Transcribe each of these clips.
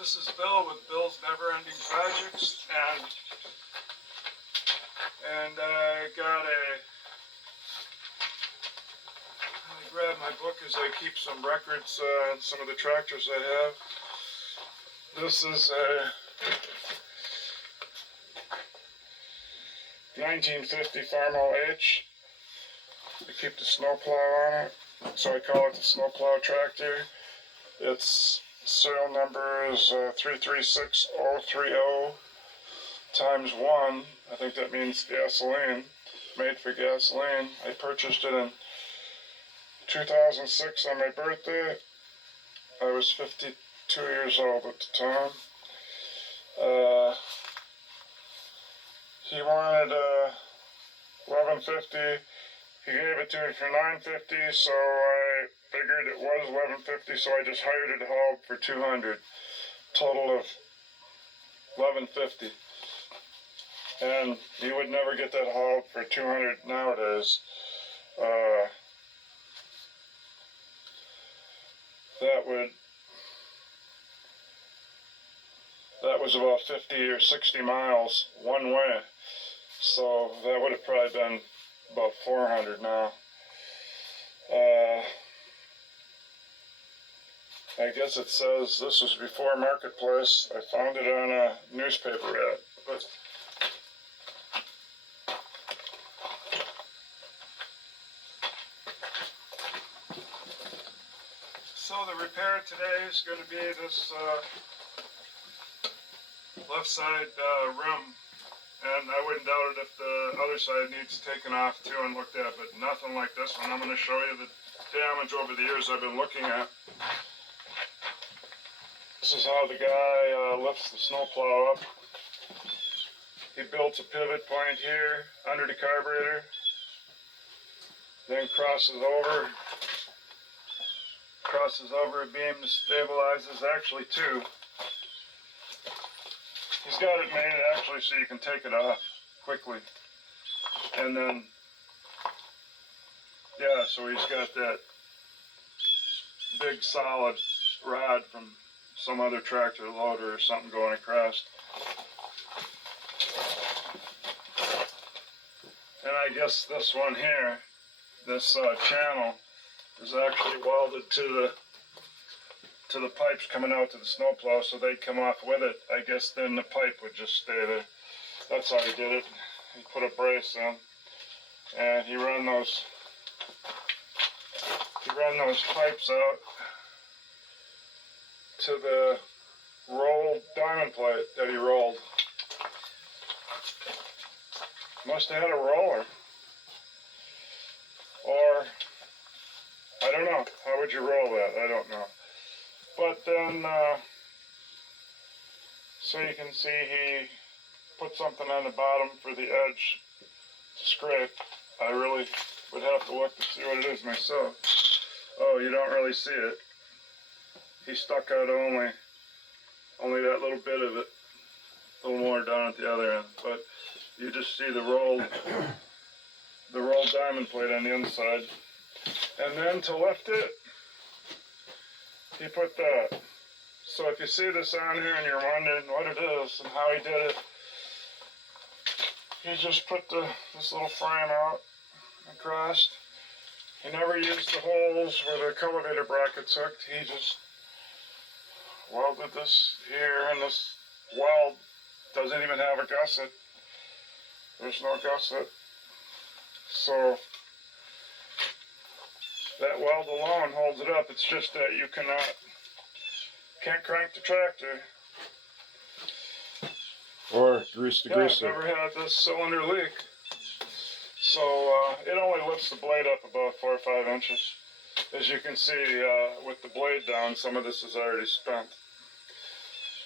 This is Bill with Bill's Never Ending Projects, and I grabbed my book as I keep some records on some of the tractors I have. This is a 1950 Farmall H. I keep the snowplow on it, so I call it the snowplow tractor. Its serial number is 336030 times 1. I think that means gasoline, made for gasoline. I purchased it in 2006 on my birthday. I was 52 years old at the time. He wanted $11.50. He gave it to me for $9.50, so I figured it was $11.50, so I just hired it hauled for $200. Total of $11.50. And you would never get that hauled for $200 nowadays. That was about 50 or 60 miles one way. So that would have probably been about $400 now. I guess it says this was before Marketplace. I found it on a newspaper ad. But so the repair today is going to be this left side rim. And I wouldn't doubt it if the other side needs taken off too and looked at, but nothing like this one. I'm going to show you the damage over the years I've been looking at. This is how the guy lifts the snowplow up. He built a pivot point here under the carburetor, then crosses over a beam to stabilize. There's actually two. He's got it made actually so you can take it off quickly. And then, yeah, so he's got that big solid rod from some other tractor loader or something going across. And I guess this one here, this channel, is actually welded to the pipes coming out to the snowplow, so they'd come off with it. I guess then the pipe would just stay there. That's how he did it. He put a brace in, and he run those pipes out to the rolled diamond plate that he rolled. Must have had a roller. Or, I don't know. How would you roll that? I don't know. But then, so you can see he put something on the bottom for the edge to scrape. I really would have to look to see what it is myself. Oh, you don't really see it. He stuck out only that little bit of it, a little more down at the other end. But you just see the rolled diamond plate on the inside. And then to lift it, he put that. So if you see this on here and you're wondering what it is and how he did it, he just put this little frame out across. He never used the holes where the elevator bracket's hooked. He just welded this here, and this weld doesn't even have a gusset. There's no gusset. So that weld alone holds it up. It's just that you can't crank the tractor. Or grease the greaser. I've never had this cylinder leak. So it only lifts the blade up about 4 or 5 inches. As you can see, with the blade down, some of this is already spent.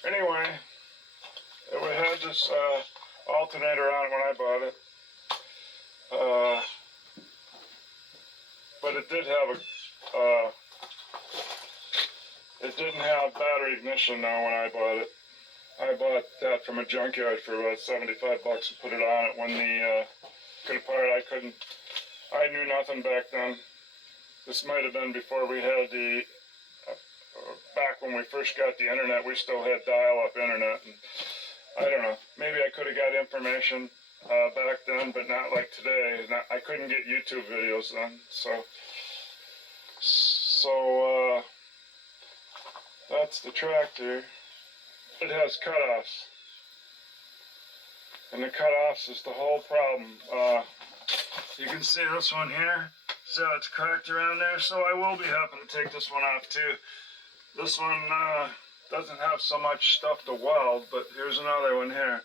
Anyway, it had this alternator on it when I bought it. But it did have it didn't have battery ignition now when I bought it. I bought that from a junkyard for about $75 and put it on it when the good part I knew nothing back then. This might have been before we had the when we first got the internet, we still had dial-up internet. And I don't know, maybe I could have got information back then, but not like today. I couldn't get YouTube videos then, so that's the tractor. It has cutoffs, and the cutoffs is the whole problem. You can see this one here. See how it's cracked around there? So I will be having to take this one off too. This one doesn't have so much stuff to weld, but here's another one here.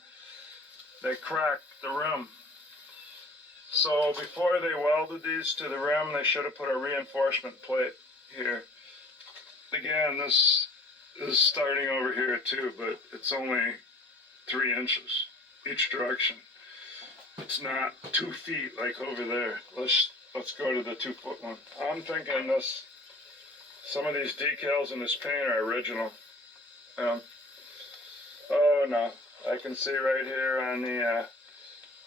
They cracked the rim. So before they welded these to the rim, they should have put a reinforcement plate here. Again, this is starting over here too, but it's only 3 inches each direction. It's not 2 feet like over there. Let's go to the 2-foot one. I'm thinking some of these decals in this paint are original. Oh no, I can see right here on the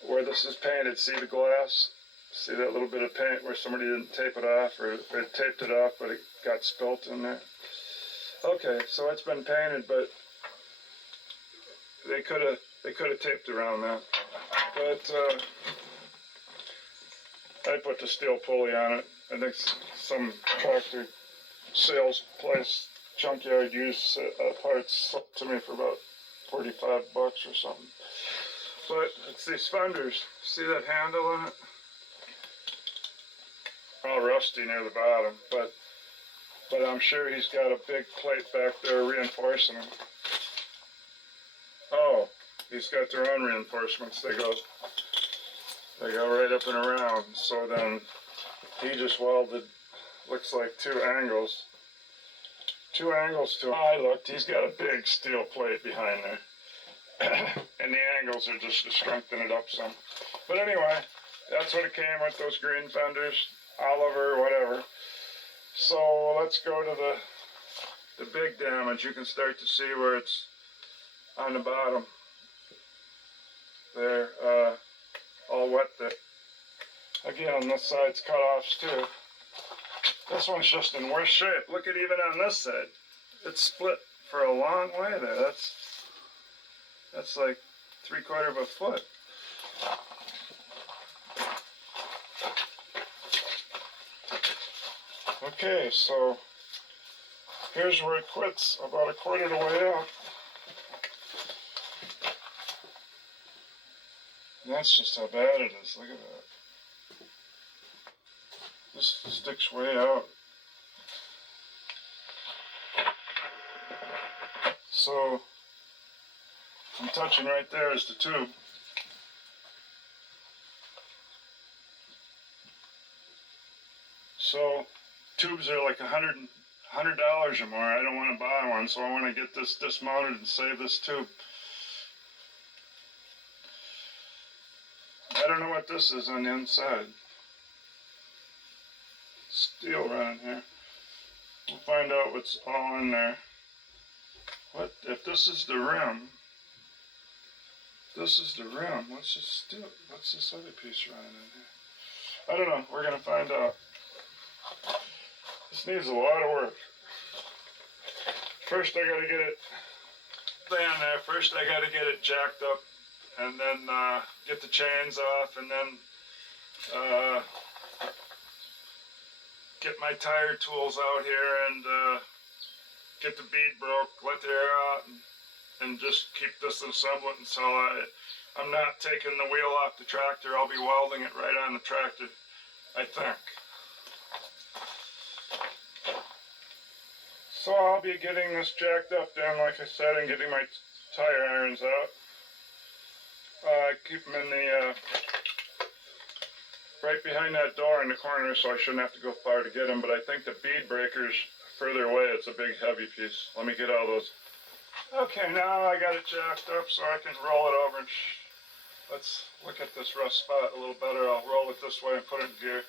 where this is painted. See the glass? See that little bit of paint where somebody didn't tape it off, or taped it off, but it got spilt in there. Okay, so it's been painted, but they could have taped around that. But I put the steel pulley on it. I think some tractor sales place, junkyard used parts to me for about $45 or something. But it's these fenders. See that handle on it? All rusty near the bottom, but I'm sure he's got a big plate back there reinforcing them. Oh, he's got their own reinforcements. They go right up and around. So then he just welded, looks like 2 angles. 2 angles to him. I looked, he's got a big steel plate behind there. And the angles are just to strengthen it up some. But anyway, that's what it came with, those green fenders, Oliver, whatever. So let's go to the big damage. You can start to see where it's on the bottom. There, all wet there. Again, this side's cut off too. This one's just in worse shape. Look at even on this side. It's split for a long way there. That's like 3/4 of a foot. Okay, so here's where it quits, about 1/4 of the way out. And that's just how bad it is. Look at that. This sticks way out. So I'm touching right there is the tube. So tubes are like $100 or more. I don't want to buy one, so I want to get this dismounted and save this tube. I don't know what this is on the inside. Steel running here. We'll find out what's all in there. What if this is the rim? This is the rim. What's this other piece running in here? I don't know. We're gonna find out. This needs a lot of work. First, I gotta get it down there. First, I gotta get it jacked up, and then get the chains off, and then get my tire tools out here and get the bead broke, let the air out, and just keep this assemblant until I'm not taking the wheel off the tractor. I'll be welding it right on the tractor, I think. So I'll be getting this jacked up then, like I said, and getting my tire irons out. Keep them in the right behind that door in the corner, so I shouldn't have to go far to get them. But I think the bead breaker's further away. It's a big heavy piece. Let me get all those. Okay, now I got it jacked up so I can roll it over. Let's look at this rough spot a little better. I'll roll it this way and put it in gear.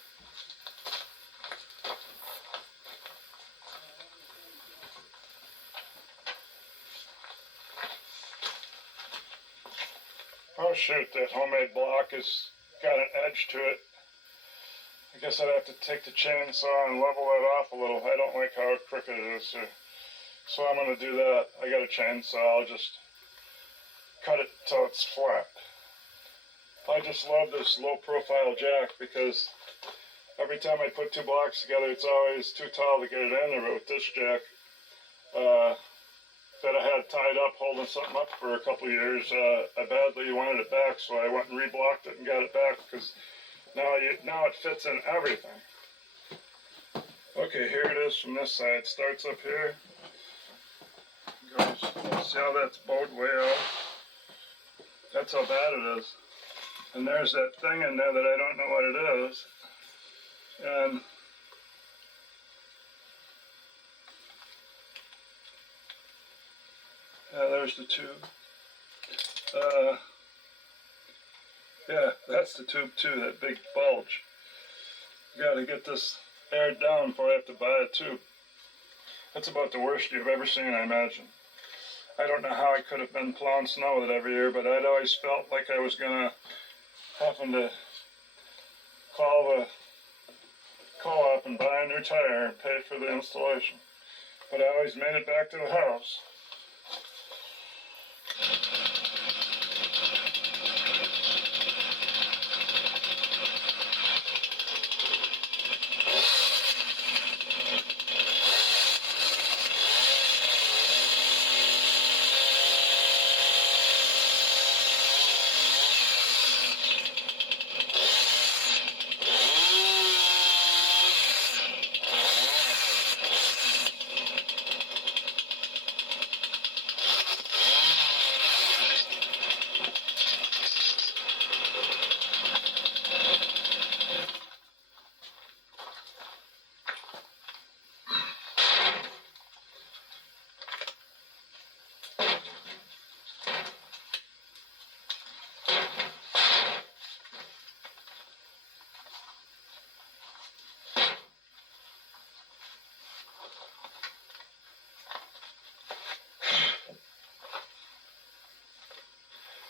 Oh shoot, that homemade block has got an edge to it. I guess I'd have to take the chainsaw and level it off a little. I don't like how crooked it is here. So I'm going to do that. I got a chainsaw. I'll just cut it till it's flat. I just love this low profile jack because every time I put two blocks together, it's always too tall to get it in there. But with this jack that I had tied up, holding something up for a couple of years, I badly wanted it back, so I went and reblocked it and got it back because now it fits in everything. Okay, here it is from this side. It starts up here. Goes. See how that's bowed way out? That's how bad it is. And there's that thing in there that I don't know what it is. And there's the tube. Yeah, that's the tube too, that big bulge. Got to get this aired down before I have to buy a tube. That's about the worst you've ever seen, I imagine. I don't know how I could have been plowing snow with it every year, but I'd always felt like I was gonna having to call the co-op and buy a new tire and pay for the installation. But I always made it back to the house.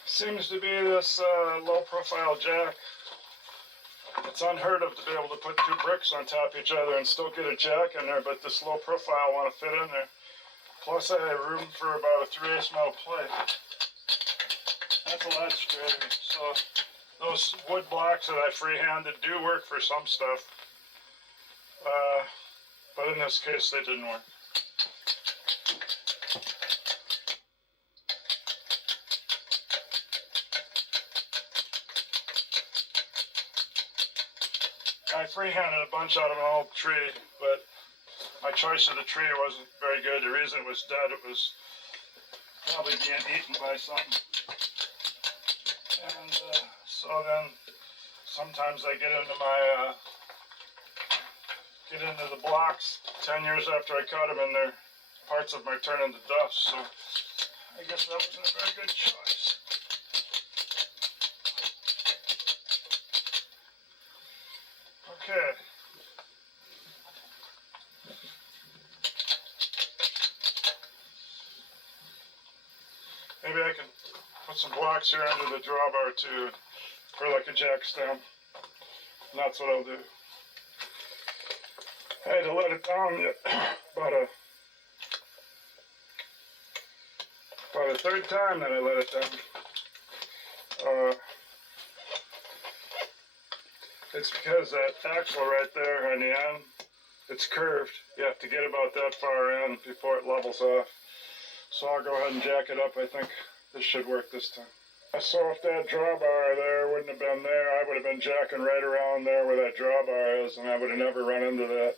Seems to be this low-profile jack. It's unheard of to be able to put two bricks on top of each other and still get a jack in there, but this low profile want to fit in there. Plus I have room for about a 3/8 metal plate. That's a lot straighter. So those wood blocks that I freehanded do work for some stuff, but in this case they didn't work. I freehanded a bunch out of an old tree, but my choice of the tree wasn't very good. The reason it was dead, it was probably being eaten by something. And so then sometimes I get into the blocks 10 years after I cut them, and their parts of them are turning to dust. So I guess that wasn't a very good choice. Okay. Maybe I can put some blocks here under the drawbar too, for like a jack stand. And that's what I'll do. I had to let it down about a third time that I let it down. It's because that axle right there on the end, it's curved. You have to get about that far in before it levels off. So I'll go ahead and jack it up. I think this should work this time. So if that drawbar there wouldn't have been there, I would have been jacking right around there where that drawbar is, and I would have never run into that.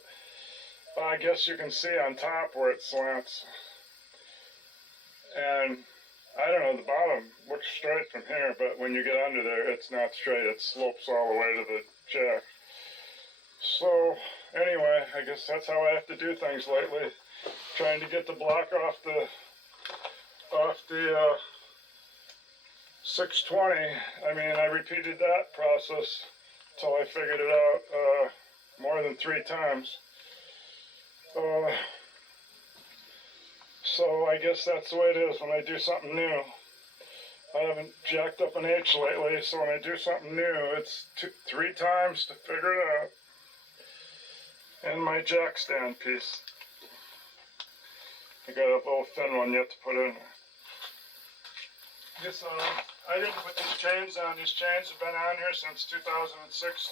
I guess you can see on top where it slants. And I don't know, the bottom looks straight from here, but when you get under there, it's not straight. It slopes all the way to the jack. So anyway, I guess that's how I have to do things lately. Trying to get the block off the 620. I mean, I repeated that process till I figured it out more than 3 times. So I guess that's the way it is when I do something new. I haven't jacked up an H lately, so when I do something new, it's 3 times to figure it out. And my jack stand piece. I got a little thin one yet to put in there. Guess I didn't put these chains on. These chains have been on here since 2006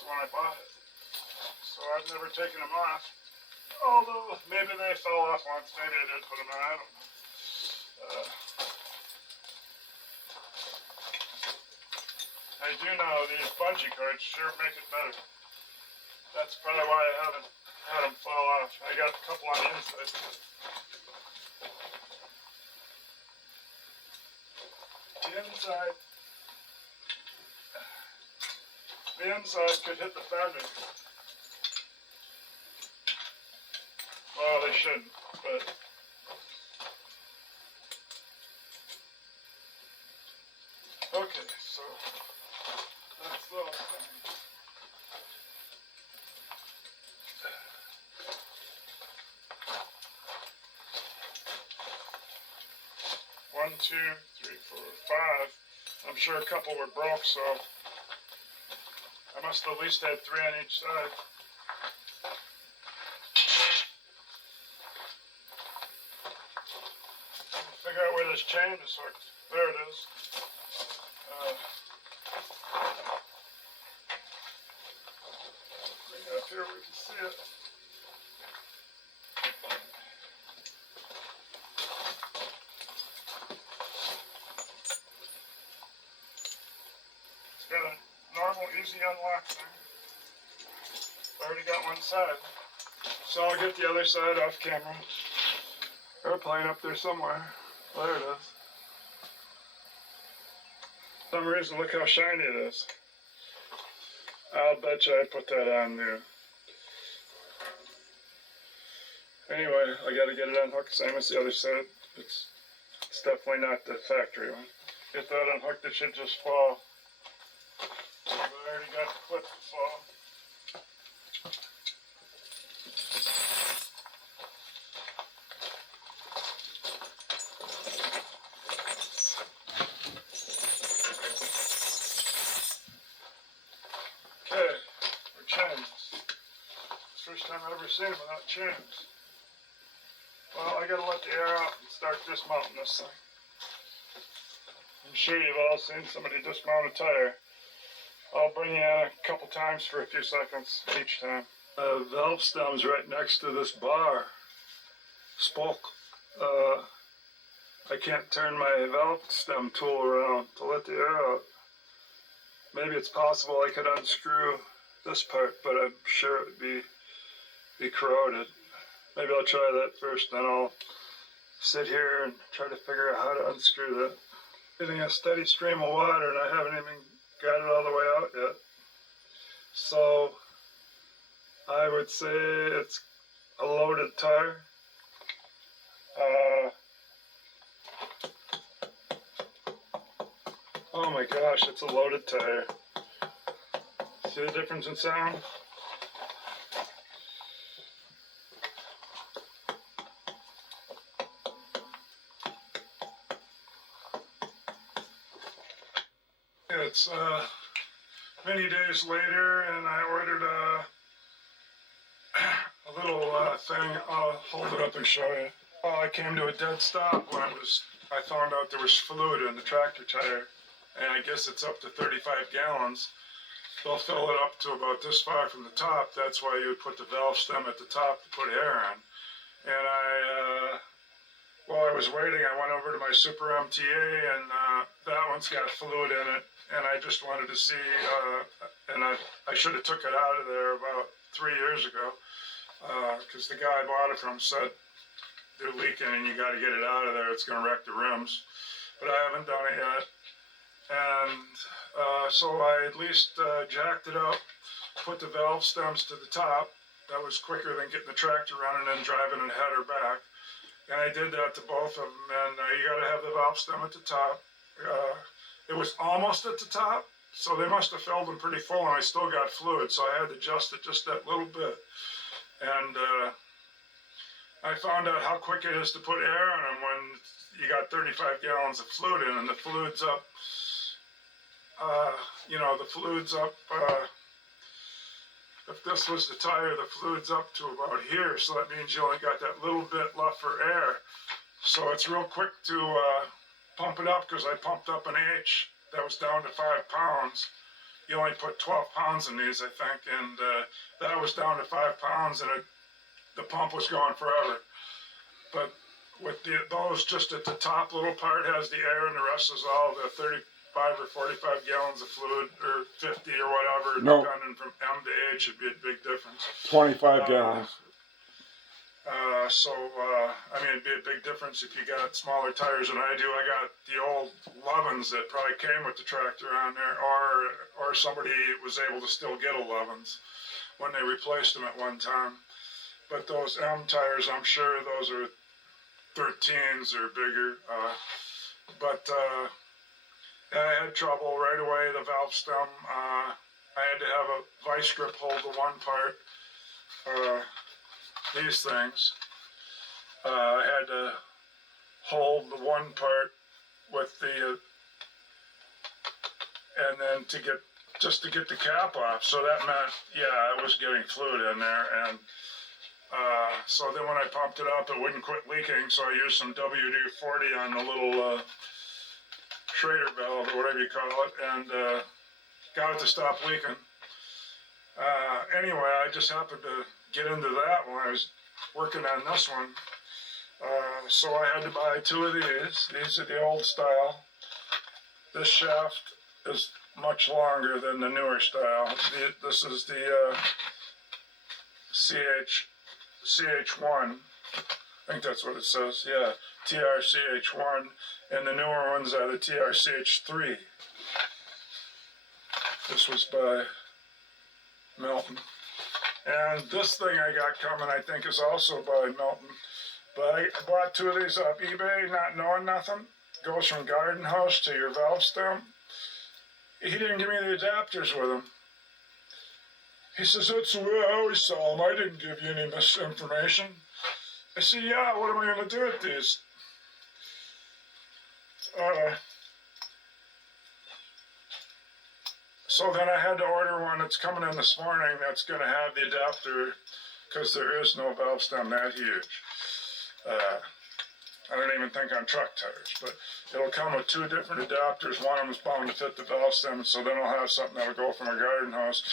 when I bought it. So I've never taken them off. Although maybe they fell off once. Maybe I did put them on. I don't know. I do know these bungee cords sure make it better. That's probably why I haven't had them fall off. I got a couple on the inside. The inside could hit the fender. Well, they shouldn't, but okay, so that's those things. One, two, three, four, five. I'm sure a couple were broke, so I must have at least had 3 on each side. Figure out where this chain is hooked. There it is. Bring it up here where we can see it. It's got a normal, easy unlock thing. Already got one side. So I'll get the other side off camera. Airplane up there somewhere. There it is. For some reason, look how shiny it is. I'll bet you I put that on new. Anyway, I gotta get it unhooked, same as the other side. It's definitely not the factory one. Get that unhooked, it should just fall. I already got the clip to fall. Okay, we're chains. First time I've ever seen them without chains. Well, I gotta let the air out and start dismounting this thing. I'm sure you've all seen somebody dismount a tire. I'll bring you in a couple times for a few seconds each time. Valve stem's right next to this bar. Spoke. I can't turn my valve stem tool around to let the air out. Maybe it's possible I could unscrew this part, but I'm sure it would be corroded. Maybe I'll try that first, then I'll sit here and try to figure out how to unscrew that. Getting a steady stream of water, and I haven't even got it all the way out yet. So I would say it's a loaded tire. Oh my gosh, it's a loaded tire. See the difference in sound? It's many days later, and I ordered a little thing. I'll hold it up and show you. Well, I came to a dead stop when I found out there was fluid in the tractor tire, and I guess it's up to 35 gallons. They'll fill it up to about this far from the top. That's why you would put the valve stem at the top to put air in. And while I was waiting, I went over to my Super MTA, and that one's got fluid in it. And I just wanted to see, and I should have took it out of there about 3 years ago, because the guy I bought it from said they're leaking and you got to get it out of there. It's going to wreck the rims. But I haven't done it yet. And so I at least jacked it up, put the valve stems to the top. That was quicker than getting the tractor running and driving it ahead or back. And I did that to both of them. And you got to have the valve stem at the top. It was almost at the top, so they must have filled them pretty full, and I still got fluid, so I had to adjust it just that little bit. And I found out how quick it is to put air in them when you got 35 gallons of fluid in, and the fluid's up, the fluid's up, if this was the tire, the fluid's up to about here, so that means you only got that little bit left for air. So it's real quick to pump it up, because I pumped up an H that was down to 5 pounds. You only put 12 pounds in these, I think, and that was down to 5 pounds, and the pump was going forever. But with those, just at the top little part has the air, and the rest is all the 35 or 45 gallons of fluid, or 50 or whatever, No. depending from M to H, it'd be a big difference. 25 gallons. I mean, it'd be a big difference if you got smaller tires than I do. I got the old 11s that probably came with the tractor on there, or somebody was able to still get 11s when they replaced them at one time. But those M tires, I'm sure those are 13s or bigger. I had trouble right away. The valve stem, I had to have a vice grip hold the one part. These things. I had to hold the one part with the, and then to get the cap off. So that meant, yeah, I was getting fluid in there, and so then when I pumped it up, it wouldn't quit leaking. So I used some WD-40 on the little Schrader valve, or whatever you call it, and got it to stop leaking. Anyway, I just happened to get into that when I was working on this one. So I had to buy 2 of these. These are the old style. This shaft is much longer than the newer style. This is the CH1. I think that's what it says. Yeah, TRCH1. And the newer ones are the TRCH3. This was by Melton. And this thing I got coming, I think, is also by Melton. But I bought 2 of these off eBay, not knowing nothing. Goes from garden hose to your valve stem. He didn't give me the adapters with him. He says, that's the way I always saw them. I didn't give you any misinformation. I said, yeah, what am I going to do with these? So then I had to order one that's coming in this morning that's going to have the adapter, because there is no valve stem that huge. I don't even think on truck tires, but it'll come with 2 different adapters. One of them is bound to fit the valve stem, so then I'll have something that'll go from a garden hose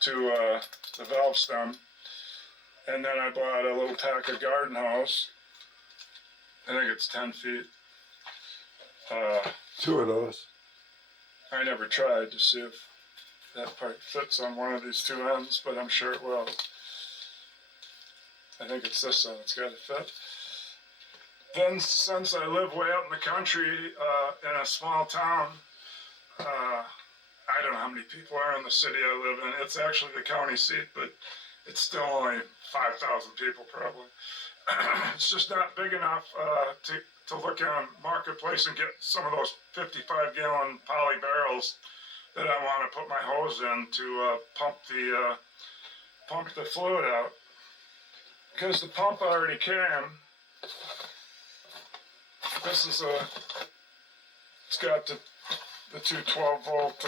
to the valve stem. And then I bought a little pack of garden hose. I think it's 10 feet. 2 of those. I never tried to see if that part fits on one of these 2 ends, but I'm sure it will. I think it's this end, it's got to fit. Then, since I live way out in the country, in a small town, I don't know how many people are in the city I live in. It's actually the county seat, but it's still only 5,000 people probably. It's just not big enough to look on Marketplace and get some of those 55-gallon poly barrels that I want to put my hose in to pump the fluid out. Because the pump already came. This is it's got the 2 12-volt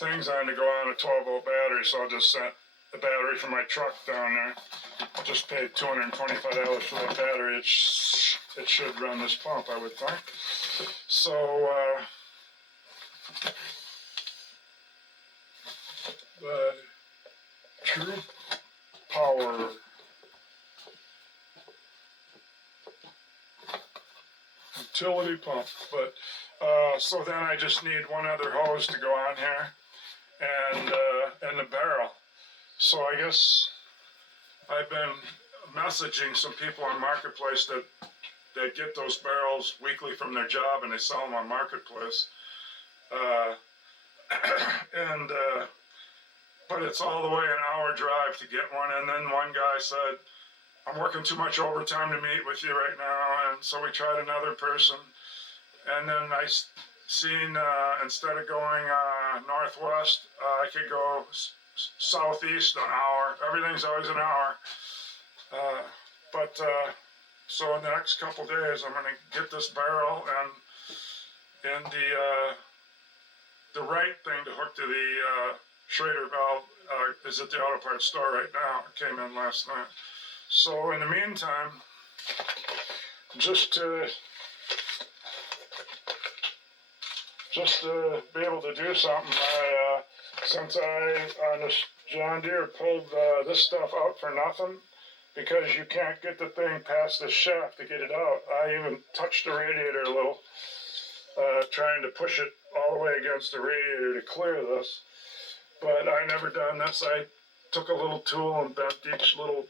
things on to go on a 12-volt battery, so I just sent the battery from my truck down there. I just paid $225 for that battery. It should run this pump, I would think. So, the True Power utility pump. But so then I just need one other hose to go on here, and the barrel. So I guess I've been messaging some people on Marketplace that get those barrels weekly from their job, and they sell them on Marketplace. But it's all the way an hour drive to get one. And then one guy said, I'm working too much overtime to meet with you right now. And so we tried another person. And then I seen, instead of going northwest, I could go southeast an hour. Everything's always an hour. So in the next couple days, I'm going to get this barrel and the right thing to hook to the Schrader valve is at the auto parts store right now. It came in last night. So in the meantime, just to be able to do something, since I on this John Deere pulled this stuff out for nothing, because you can't get the thing past the shaft to get it out. I even touched the radiator a little, trying to push it all the way against the radiator to clear this. But I never done this. I took a little tool and bent each little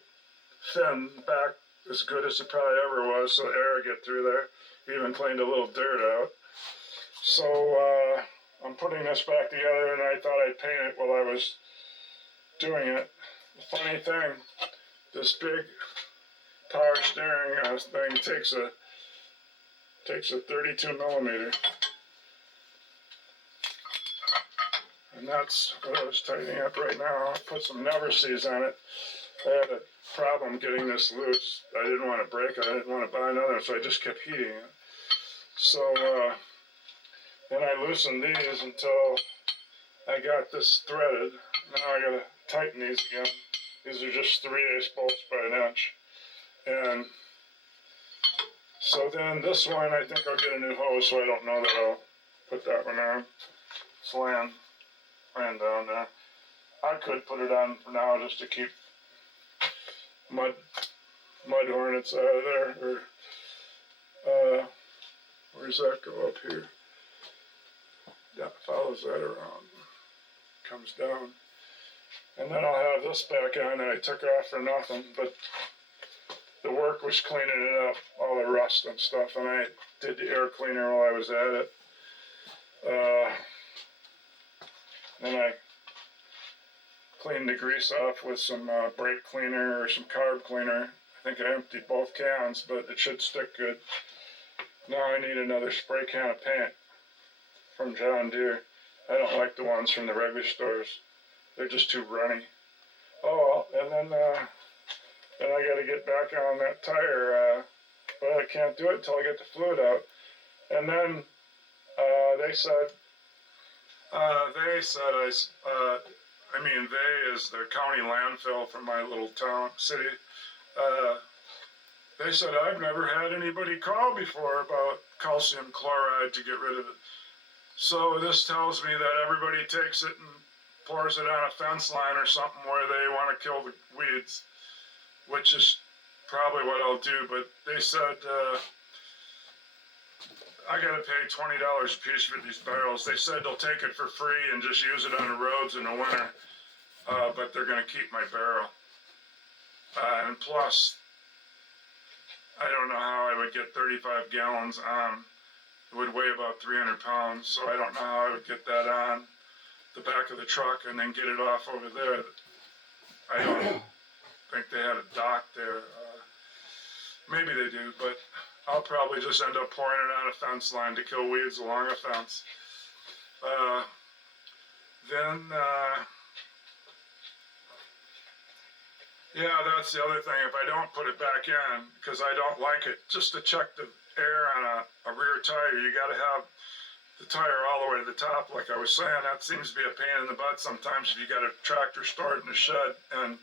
fin back as good as it probably ever was, so air would get through there. Even cleaned a little dirt out. So I'm putting this back together, and I thought I'd paint it while I was doing it. The funny thing, this big power steering thing takes a 32 millimeter, and that's what I was tightening up right now. I put some never sees on it. I had a problem getting this loose. I didn't want to break it. I didn't want to buy another, so I just kept heating it. So then I loosened these until I got this threaded. Now I gotta tighten these again. These are just 3/8 bolts by an inch. And so then this one, I think I'll get a new hose, so I don't know that I'll put that one on. It's laying down there. I could put it on for now just to keep mud hornets out of there. Or where's that go up here? That follows that around, comes down. And then I'll have this back on that I took off for nothing, but the work was cleaning it up, all the rust and stuff, and I did the air cleaner while I was at it. Then I cleaned the grease off with some brake cleaner or some carb cleaner. I think I emptied both cans, but it should stick good. Now I need another spray can of paint from John Deere. I don't like the ones from the regular stores. They're just too runny. Oh, and then I got to get back on that tire, but I can't do it until I get the fluid out. And then they said they is the county landfill from my little town, city. They said, I've never had anybody call before about calcium chloride to get rid of it. So this tells me that everybody takes it and pours it on a fence line or something where they want to kill the weeds, which is probably what I'll do. But they said I got to pay $20 a piece for these barrels. They said they'll take it for free and just use it on the roads in the winter, but they're going to keep my barrel. And plus, I don't know how I would get 35 gallons on. It would weigh about 300 pounds, so I don't know how I would get that on the back of the truck and then get it off over there. I don't think they had a dock there. Maybe they do, but I'll probably just end up pouring it on a fence line to kill weeds along a fence. Yeah, that's the other thing. If I don't put it back in, because I don't like it, just to check the air on a rear tire, you got to have the tire all the way to the top. Like I was saying, that seems to be a pain in the butt sometimes if you got a tractor stored in the shed and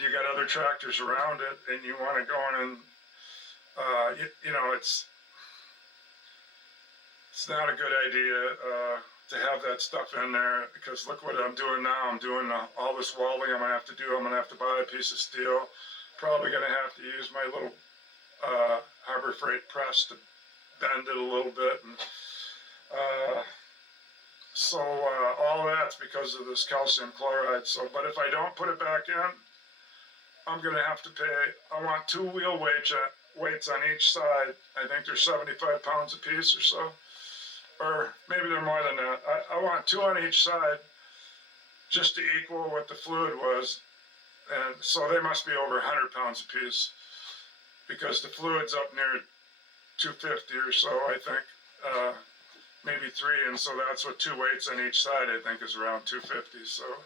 you got other tractors around it and you want to go in and it's not a good idea to have that stuff in there, because look what I'm doing now. I'm doing all this welding I'm going to have to do. I'm going to have to buy a piece of steel. Probably going to have to use my little Harbor Freight press to bend it a little bit. And so all that's because of this calcium chloride. So, but if I don't put it back in, I'm going to have to pay. I want 2 wheel weights on each side. I think they're 75 pounds a piece or so. Or maybe they're more than that. I want 2 on each side just to equal what the fluid was. And so they must be over 100 pounds a piece, because the fluid's up near 250 or so, I think. Maybe 3, and so that's what 2 weights on each side, I think, is around 250. So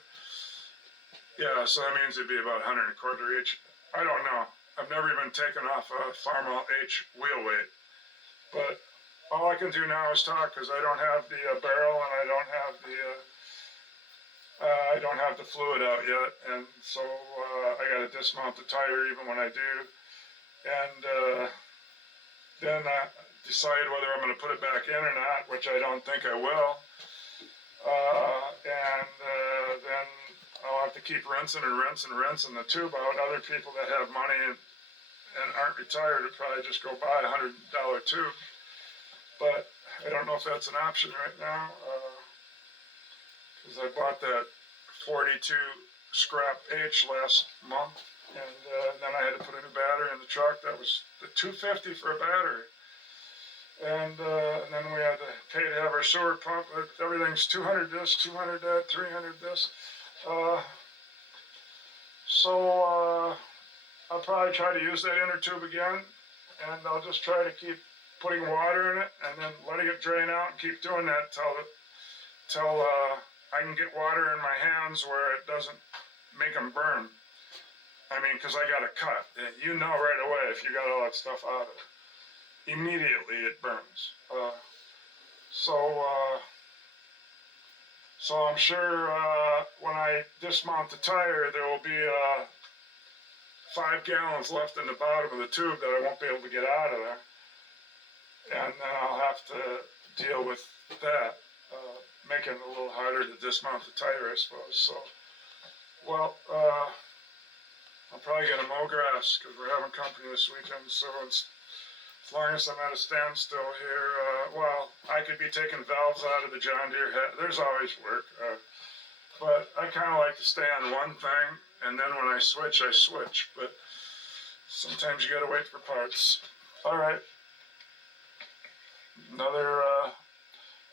yeah, so that means it'd be about 100 1/4 each. I don't know. I've never even taken off a Farmall H wheel weight. But all I can do now is talk, because I don't have the barrel and I don't have I don't have the fluid out yet, and so I got to dismount the tire even when I do, and then I decide whether I'm going to put it back in or not, which I don't think I will, and then I'll have to keep rinsing the tube out. Other people that have money and aren't retired would probably just go buy a $100 tube, but I don't know if that's an option right now. Because I bought that 42 scrap H last month, and then I had to put a new battery in the truck. That was the $250 for a battery, and then we had to pay to have our sewer pump. Everything's 200 this, 200 that, 300 this. So I'll probably try to use that inner tube again, and I'll just try to keep putting water in it, and then letting it drain out, and keep doing that till I can get water in my hands where it doesn't make them burn. I mean, because I got a cut. You know right away if you got all that stuff out of it. Immediately it burns. So I'm sure when I dismount the tire, there will be 5 gallons left in the bottom of the tube that I won't be able to get out of there. And then I'll have to deal with that. Making it a little harder to dismount the tire, I suppose. So, well, I'm probably going to mow grass because we're having company this weekend. So as long as I'm at a standstill here, well, I could be taking valves out of the John Deere head. There's always work. But I kind of like to stay on one thing, and then when I switch, I switch. But sometimes you got to wait for parts. All right.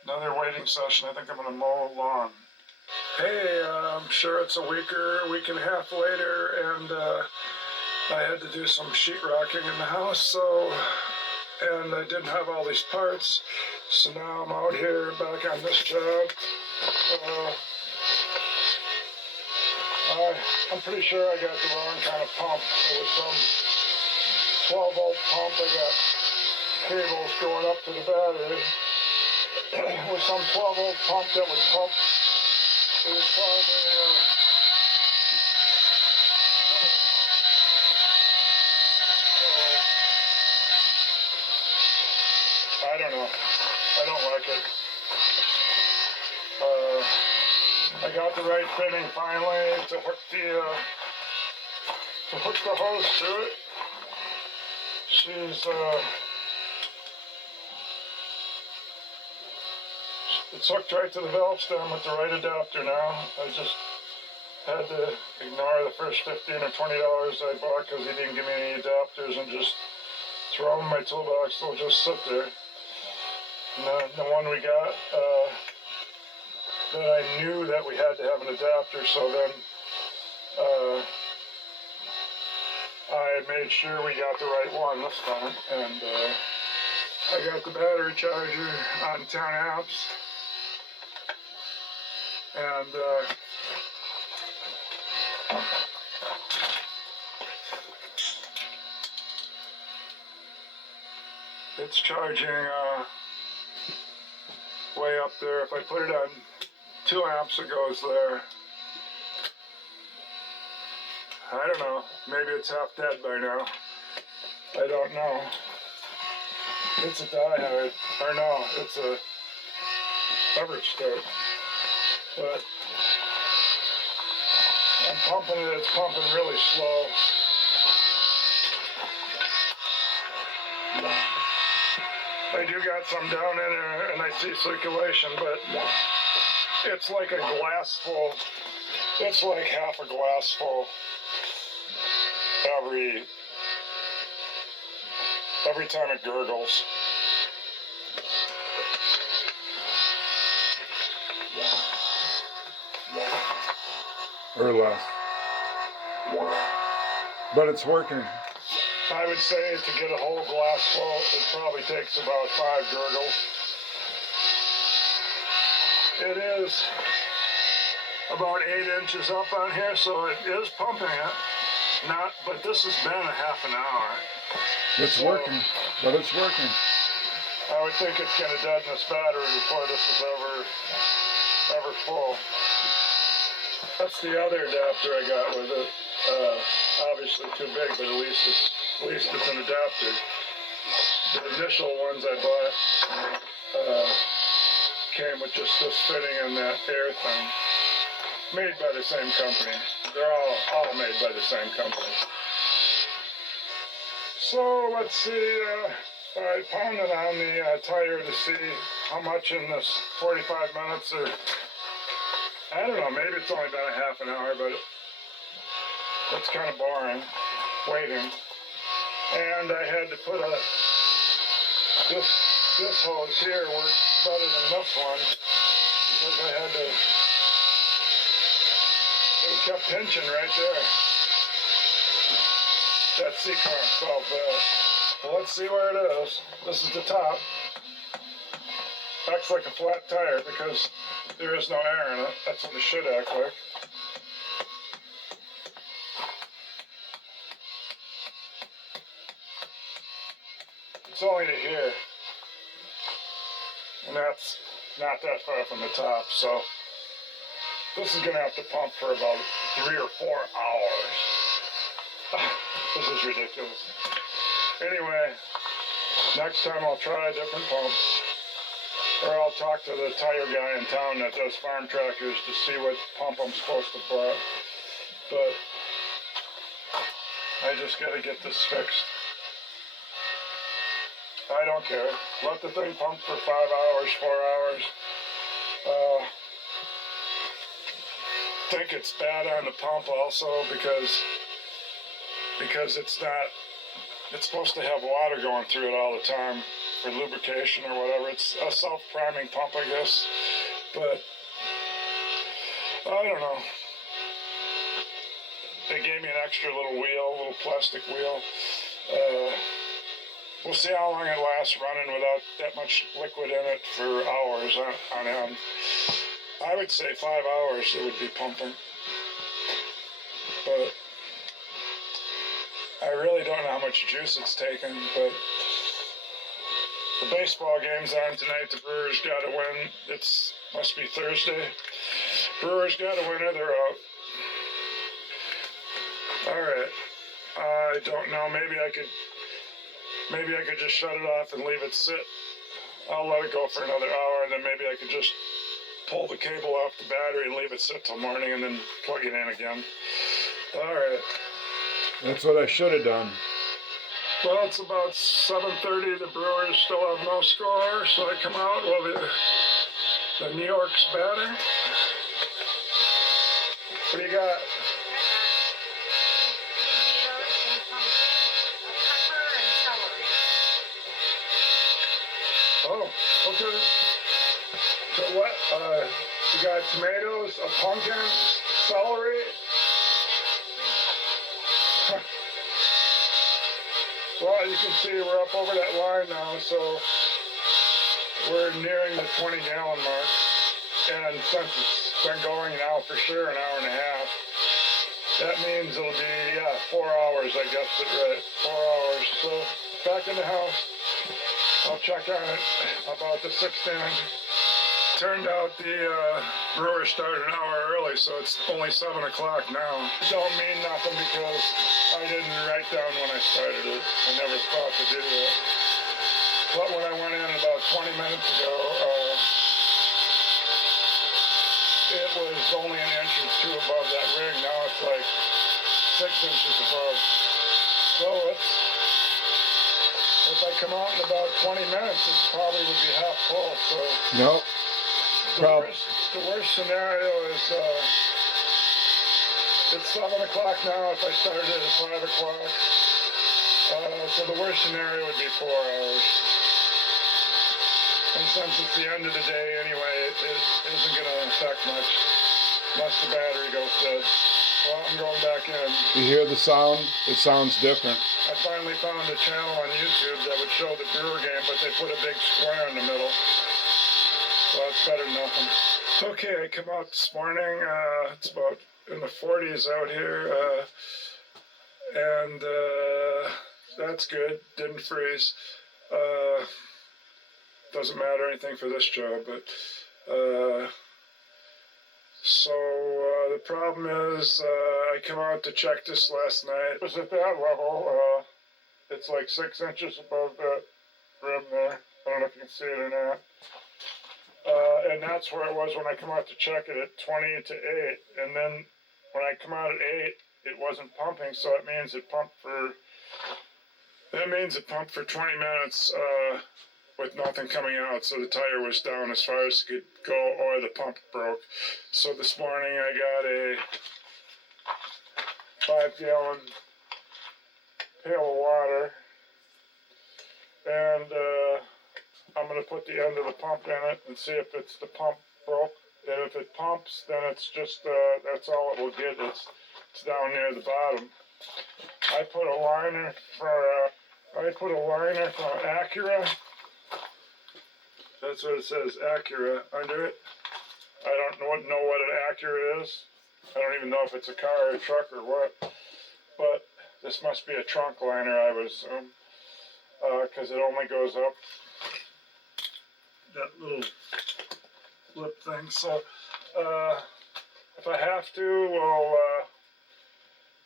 Another waiting session. I think I'm going to mow lawn. Hey, I'm sure it's a week and a half later, and I had to do some sheetrocking in the house, and I didn't have all these parts, so now I'm out here back on this job. I'm pretty sure I got the wrong kind of pump. It was some 12-volt pump. I got cables going up to the battery. It was some 12-volt pump that would pump. It was probably I don't know. I don't like it. I got the right fitting finally to hook the hose to it. It's hooked right to the valve stem with the right adapter now. I just had to ignore the first $15 or $20 I bought because he didn't give me any adapters and just throw them in my toolbox. They'll just sit there. And then the one we got, that I knew that we had to have an adapter, so then I made sure we got the right one this time, and I got the battery charger on 10 amps, and it's charging way up there. If I put it on 2 amps, it goes there. I don't know. Maybe it's half dead by now. I don't know. It's a diehard. Or no, it's a average start. But I'm pumping it. It's pumping really slow. I do got some down in there, and I see circulation, but it's like a glass full. It's like half a glass full every time it gurgles. Or less. But it's working. I would say to get a whole glass full, it probably takes about 5 gurgles. It is about 8 inches up on here, so it is pumping it. But this has been a half an hour. It's working, but it's working. I would think it's going to deaden this battery before this is ever full. That's the other adapter I got with it. Obviously too big, but at least it's an adapter. The initial ones I bought came with just this fitting and that air thing. Made by the same company. They're all made by the same company. So let's see. I pounded on the tire to see how much in this 45 minutes or I don't know, maybe it's only been a half an hour, but it's kind of boring waiting. And I had to put this hose here works better than this one because I had to, it kept pinching right there. That C-clamp solved that. Well, let's see where it is. This is the top. Acts like a flat tire because there is no air in it. That's what it should act like. It's only to here. And that's not that far from the top, so this is gonna have to pump for about 3 or 4 hours. This is ridiculous. Anyway, next time I'll try a different pump. Or I'll talk to the tire guy in town that does farm tractors to see what pump I'm supposed to put. But I just gotta get this fixed. I don't care. Let the thing pump for 5 hours, 4 hours. Think it's bad on the pump also because it's not, it's supposed to have water going through it all the time for lubrication or whatever. It's a self-priming pump, I guess, but I don't know. They gave me an extra little wheel, a little plastic wheel. We'll see how long it lasts running without that much liquid in it for hours on end. I would say 5 hours it would be pumping. But I really don't know how much juice it's taken, but the baseball game's on tonight. The Brewers got to win. Must be Thursday. Brewers got to win or they're out. All right. I don't know. Maybe I could just shut it off and leave it sit. I'll let it go for another hour, and then maybe I could just pull the cable off the battery and leave it sit till morning, and then plug it in again. All right. That's what I should have done. Well, it's about 7:30. The Brewers still have no score, so I come out while the New York's batting. What do you got? Oh, okay. So what? You got tomatoes, a pumpkin, celery. Well, you can see we're up over that line now, so we're nearing the 20-gallon mark. And since it's been going now for sure an hour and a half, that means it'll be, 4 hours, I guessed it right. 4 hours. So back in the house. I'll check on it about the 6th inning. Turned out the Brewers started an hour early, so it's only 7 o'clock now. Don't mean nothing because I didn't write down when I started it. I never thought to do that. But when I went in about 20 minutes ago, it was only an inch or two above that ring. Now it's like 6 inches above. So if I come out in about 20 minutes, it probably would be half full. So Nope. the worst scenario is it's 7 o'clock now. If I started it at 5 o'clock, so the worst scenario would be 4 hours. And since it's the end of the day anyway, it isn't going to affect much unless the battery goes dead. Well, I'm going back in. You hear the sound? It sounds different. I finally found a channel on YouTube that would show the Brewer game, but they put a big square in the middle. So it's better than nothing. Okay, I come out this morning. It's about in the 40s out here. And that's good. Didn't freeze. Doesn't matter anything for this job, but so the problem is, I came out to check this last night. It was at that level. It's like 6 inches above that rim there. I don't know if you can see it or not. And that's where it was when I come out to check it at 20 to 8. And then when I come out at 8, it wasn't pumping, so it means it pumped for 20 minutes with nothing coming out. So the tire was down as far as it could go, or the pump broke. So this morning I got a 5-gallon pail of water, and I'm going to put the end of the pump in it and see if it's the pump broke. And if it pumps, then it's just, that's all it will get. It's down near the bottom. I put a liner from Acura. That's what it says, Acura, under it. I don't know what an Acura is. I don't even know if it's a car or a truck or what. But this must be a trunk liner, I would assume, because it only goes up that little flip thing. So if I have to, we'll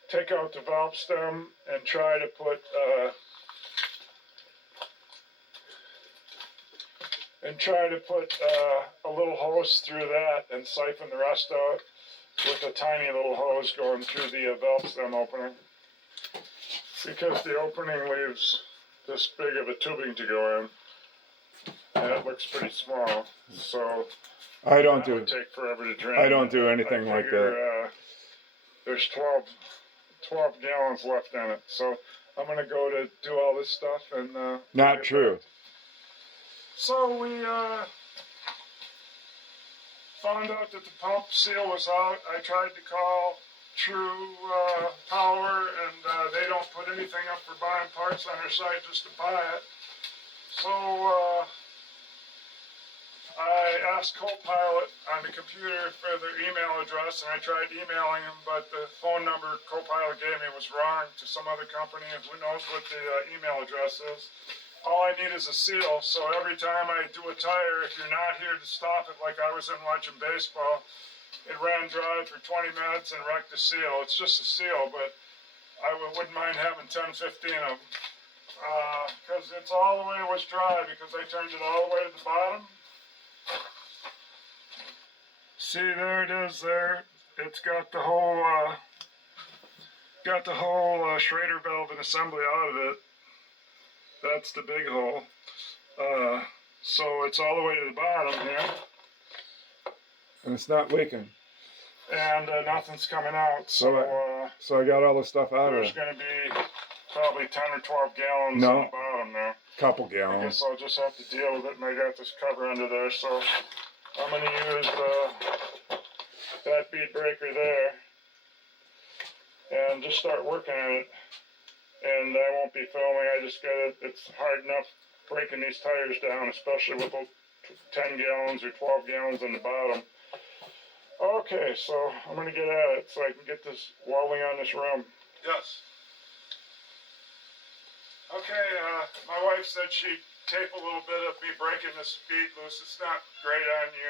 take out the valve stem and try to put a little hose through that and siphon the rest out with a tiny little hose going through the valve stem opening, because the opening leaves this big of a tubing to go in, and it looks pretty small, so I don't that do would take forever to drain. I don't do anything like that. There's 12 gallons left in it, so I'm gonna go to do all this stuff and Not true. So we found out that the pump seal was out. I tried to call True Power, and they don't put anything up for buying parts on their site, just to buy it. So I asked Copilot on the computer for their email address, and I tried emailing them, but the phone number Copilot gave me was wrong to some other company, and who knows what the email address is. All I need is a seal, so every time I do a tire, if you're not here to stop it like I was in watching baseball, it ran dry for 20 minutes and wrecked the seal. It's just a seal, but I wouldn't mind having 10, 15 of them. Because it's all the way it was dry, because I turned it all the way to the bottom. See, there it is there. It's got the whole Schrader valve and assembly out of it. That's the big hole. So it's all the way to the bottom here. And it's not leaking. And nothing's coming out. So I got all the stuff out of there's it. going to be probably 10 or 12 gallons No. on the bottom there. Couple I gallons. guess I'll just have to deal with it, and I got this cover under there. So I'm going to use that bead breaker there and just start working on it. And I won't be filming. I just got it. It's hard enough breaking these tires down, especially with 10 gallons or 12 gallons on the bottom. Okay, so I'm going to get at it so I can get this welding on this rim. Yes. Okay, my wife said she'd tape a little bit of me breaking this bead loose. It's not great on you,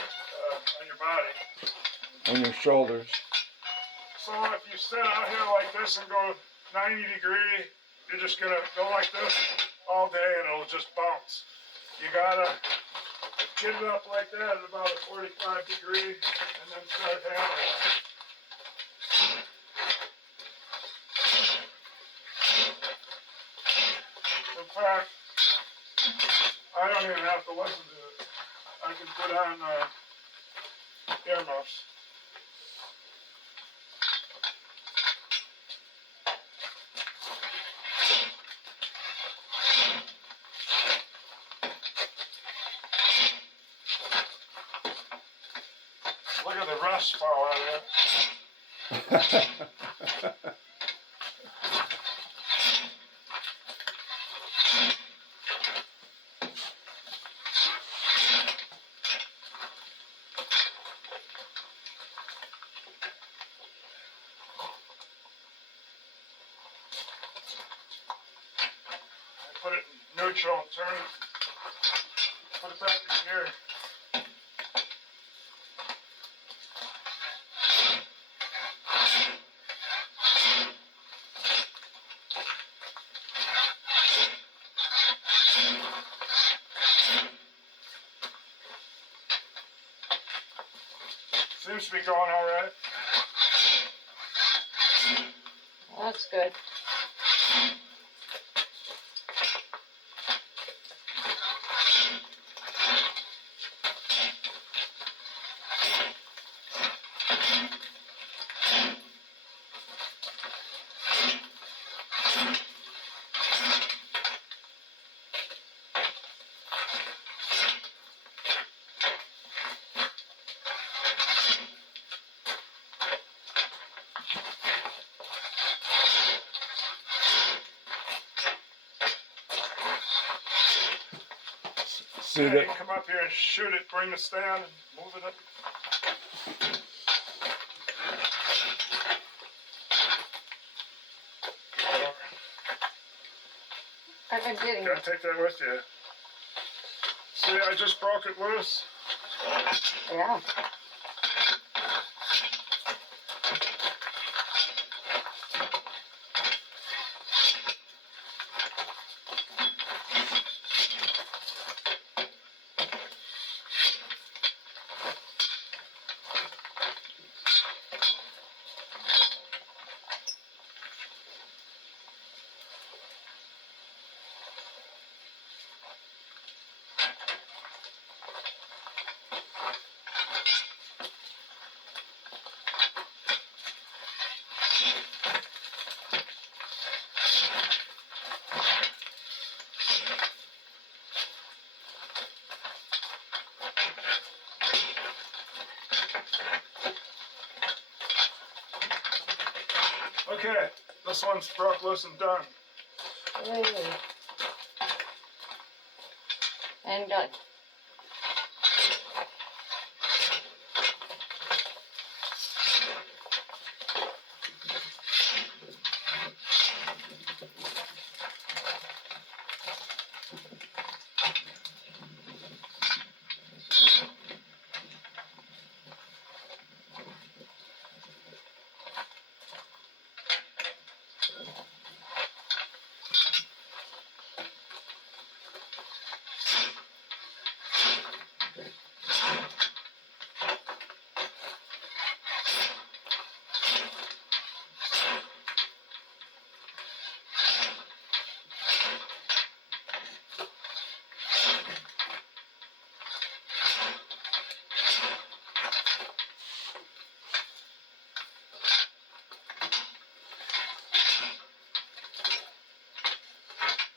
on your body. On your shoulders. So if you sit out here like this and go 90 degree, you're just gonna go like this all day and it'll just bounce. You gotta get it up like that at about a 45 degree and then start hammering it. In fact, I don't even have to listen to it. I can put on earmuffs. Look at the rust fall out of it. Put it in neutral and turn it. Put it back in gear. Seems to be going all right. That's good. See Yeah, that? you can come up here and shoot it, bring the stand and move it up. I've been getting Gotta take that with you. See, I just broke it loose. Yeah. Okay, this one's broke loose and done. Ooh. And done.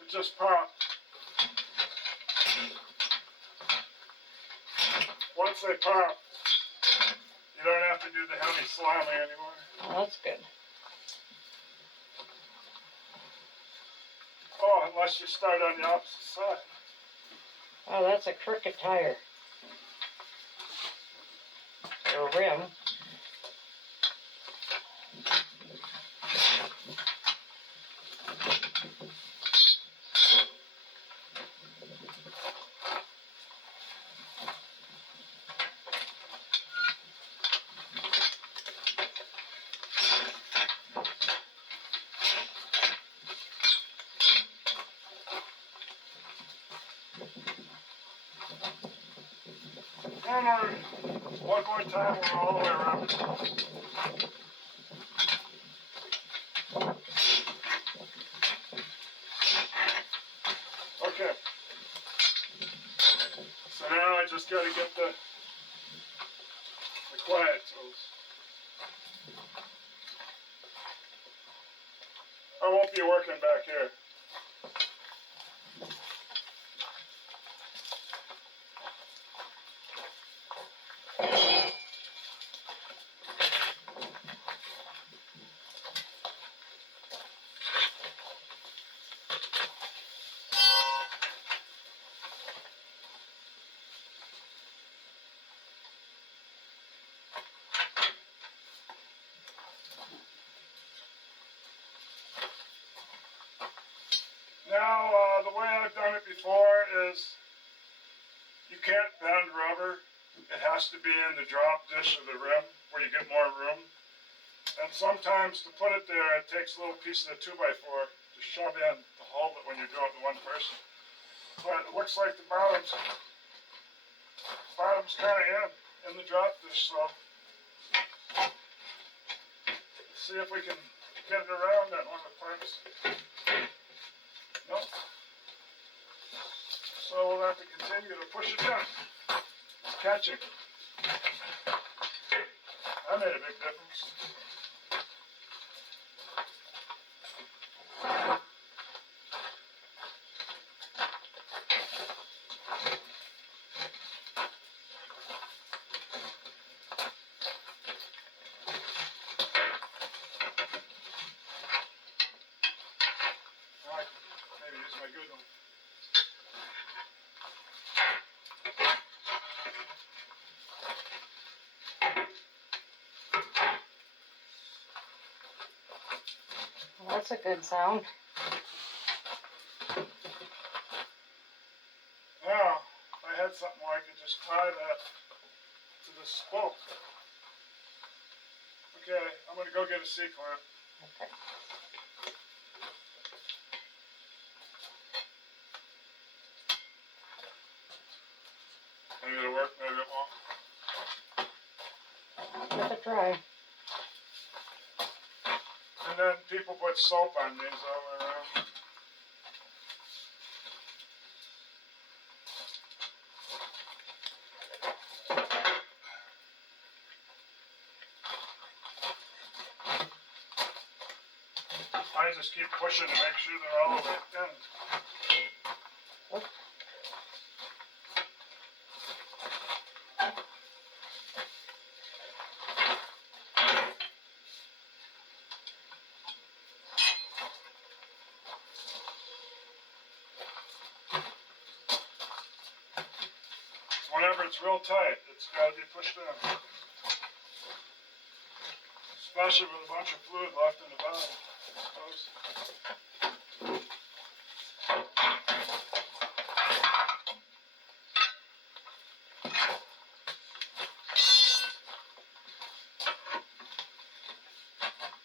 It just popped. Once they pop, you don't have to do the heavy slamming anymore. Oh, that's good. Oh, unless you start on the opposite side. Oh, that's a crooked tire. Or rim. One more time, we're all the way around. Okay. So now I just gotta get the quiet tools. I won't be working back here. Now, the way I've done it before is you can't bend rubber. It has to be in the drop dish of the rim where you get more room. And sometimes to put it there, it takes a little piece of the 2x4 to shove in to hold it when you're doing it with one person. But it looks like the bottom's kind of in the drop dish, so See if we can get it around that one with pipes. Nope. So we'll have to continue to push it down. It's catching. That made a big difference. Now I can maybe use my good one. Well, that's a good sound. Now, if I had something where I could just tie that to the spoke. Okay, I'm gonna go get a C-clamp. Okay. Maybe it'll work, maybe it won't. Give it a try. And then people put soap on these all the way around. I just keep pushing to make sure they're all the way in. Whenever it's real tight, it's got to be pushed in. Especially with a bunch of fluid left in the bottom.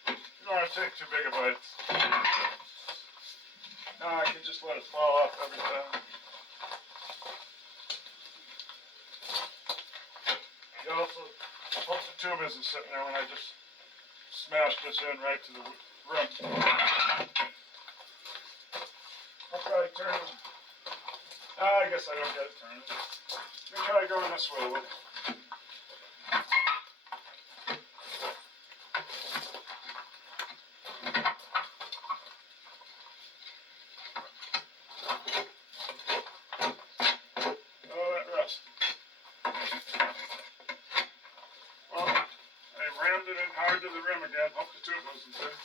You don't want to take too big of bites. No, I can just let it fall off every time. You also hope the tube isn't sitting there when I just smash this in right to the rim. I'll try to turn it. I guess I don't get it turned. Let me try going this way a little. Oh, that rest. Well, I rammed it in hard to the rim again. Hope the tube wasn't there.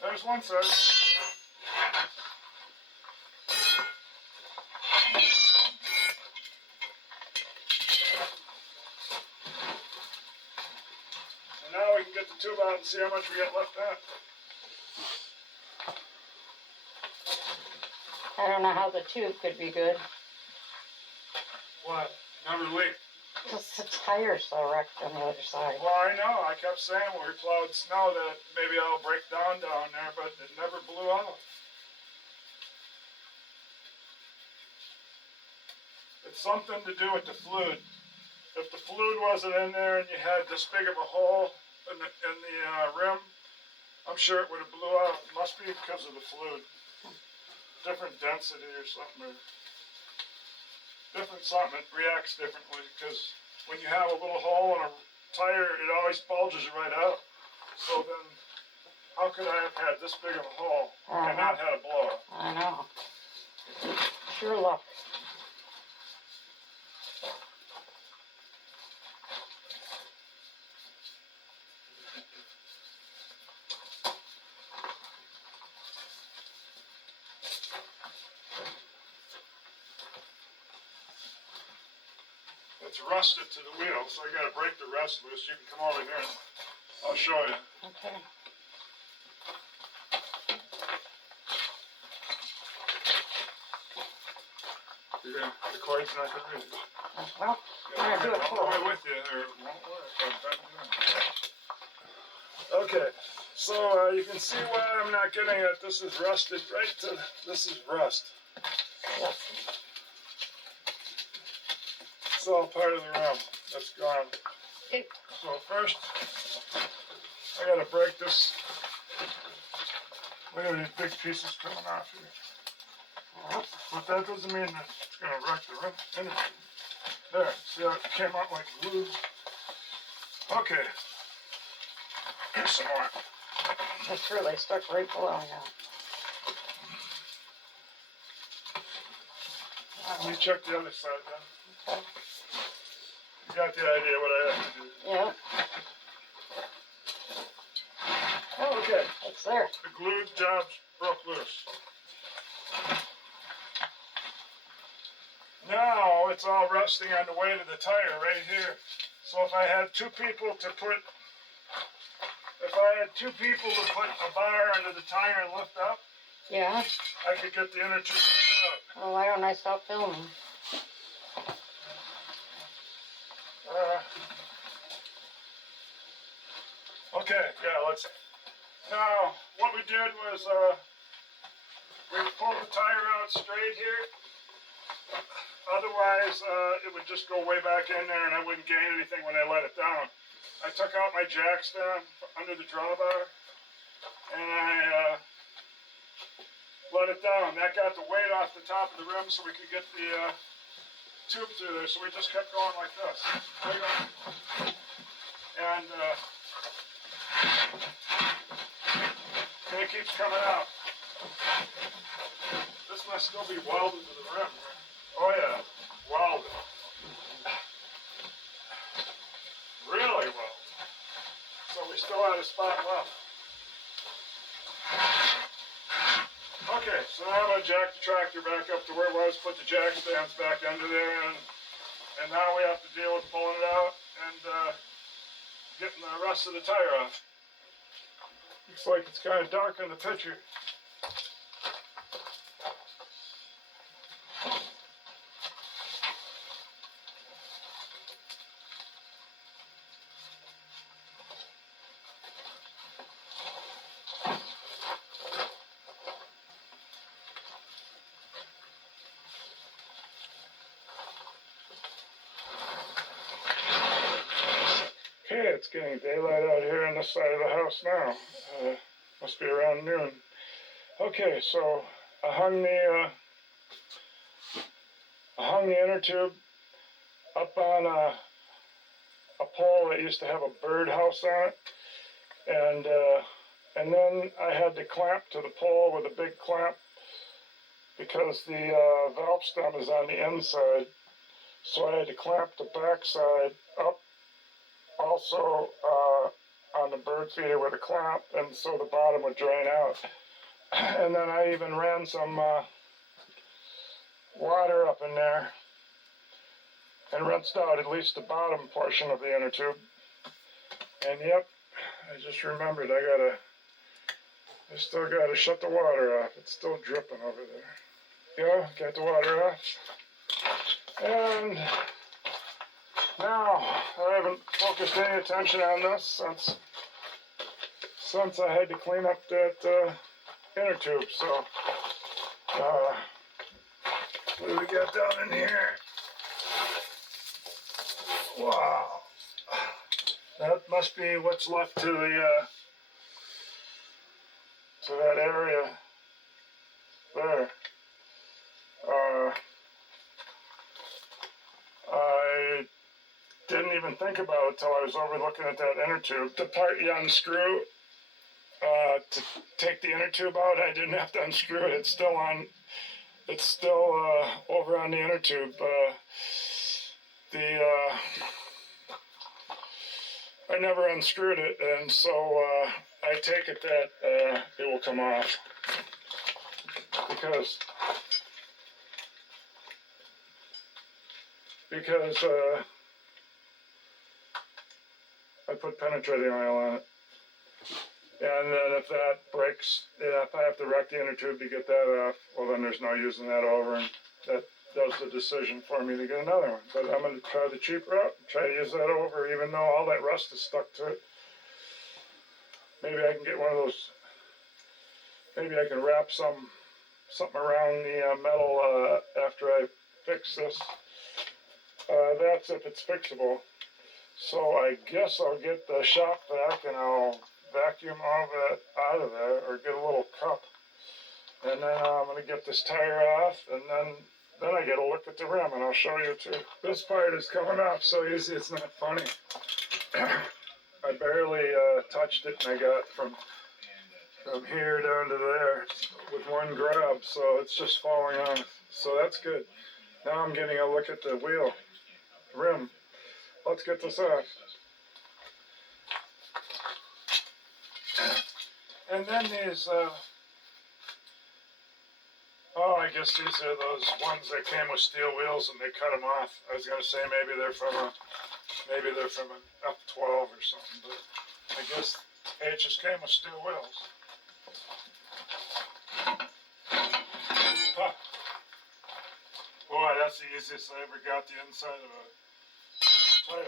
There's one side. And now we can get the tube out and see how much we got left out. I don't know how the tube could be good. What? Never leaked. Because the tire's so wrecked on the other side. Well, I know. I kept saying when we plowed snow that maybe I'll break down there, but it never blew out. It's something to do with the fluid. If the fluid wasn't in there and you had this big of a hole in the rim, I'm sure it would have blew out. It must be because of the fluid. Different density or something. Or different something. It reacts differently because when you have a little hole in a tire, it always bulges right out. So then, how could I have had this big of a hole and not had a blowout? I know. Sure luck. It's rusted to the wheel, so I gotta break the rust loose. You can come over here and I'll show you. Okay. The cord's not gonna read it. Well, I'm gonna do it All the for way with you, or it won't work. Okay, so you can see why I'm not getting it. This is rusted right to, this is rust. Yep. It's all part of the rim. That's gone. Okay. So first, I gotta break this. Look at these big pieces coming off here. Yep. But that doesn't mean that it's gonna wreck the rim. There, see how it came out like glue? Okay. Here's some more. It's really stuck right below now. Let me check the other side then. Okay. You got the idea what I have to do. Yep. Oh, Okay. it's there. The glue jobs broke loose. Now it's all rusting on the way to the tire right here. So if I had two people to put a bar under the tire and lift up, Yeah. I could get the inner tube out. Well, why don't I stop filming? Okay, yeah, let's. Now, what we did was we pulled the tire out straight here. Otherwise, it would just go way back in there and I wouldn't gain anything when I let it down. I took out my jack stand under the drawbar and I let it down. That got the weight off the top of the rim so we could get the tube through there. So we just kept going like this. And it keeps coming out. This must still be welded to the rim. Oh yeah, welded. Really welded. So we still had a spot left. Okay, so now I'm gonna jack the tractor back up to where it was, put the jack stands back under there, and now we have to deal with pulling it out and getting the rest of the tire off. Looks like it's kind of dark in the picture. Okay, it's getting daylight out here on this side of the house now. Must be around noon. Okay, so I hung the inner tube up on a pole that used to have a birdhouse on it, and then I had to clamp to the pole with a big clamp because the valve stem is on the inside, so I had to clamp the back side up also on the bird feeder with a clamp, and so the bottom would drain out. And then I even ran some water up in there and rinsed out at least the bottom portion of the inner tube. And yep, I just remembered I still gotta shut the water off. It's still dripping over there. Yeah, got the water off. And now, I haven't focused any attention on this since I had to clean up that inner tube. So, what do we got down in here? Wow. That must be what's left to that area there. I didn't even think about it till I was over looking at that inner tube. The part you unscrew to take the inner tube out, I didn't have to unscrew it. It's still on. It's still over on the inner tube. I never unscrewed it, and so I take it that it will come off because I put penetrating oil on it. And then if that breaks, if I have to wreck the inner tube to get that off, well then there's no using that over, and does the decision for me to get another one. But I'm going to try the cheap route, try to use that over, even though all that rust is stuck to it. Maybe I can get one of those, maybe I can wrap something around the metal after I fix this. That's if it's fixable. So I guess I'll get the shop vac and I'll vacuum all that out of there, or get a little cup. And then I'm going to get this tire off, and then I get a look at the rim, and I'll show you too. This part is coming off so easy it's not funny. I barely touched it, and I got from here down to there with one grab, so it's just falling off. So that's good. Now I'm getting a look at the wheel rim. Let's get this off. And then these, I guess these are those ones that came with steel wheels and they cut them off. I was gonna say maybe they're from an F12 or something, but I guess H just came with steel wheels. Huh. Boy, that's the easiest I ever got the inside of a tire.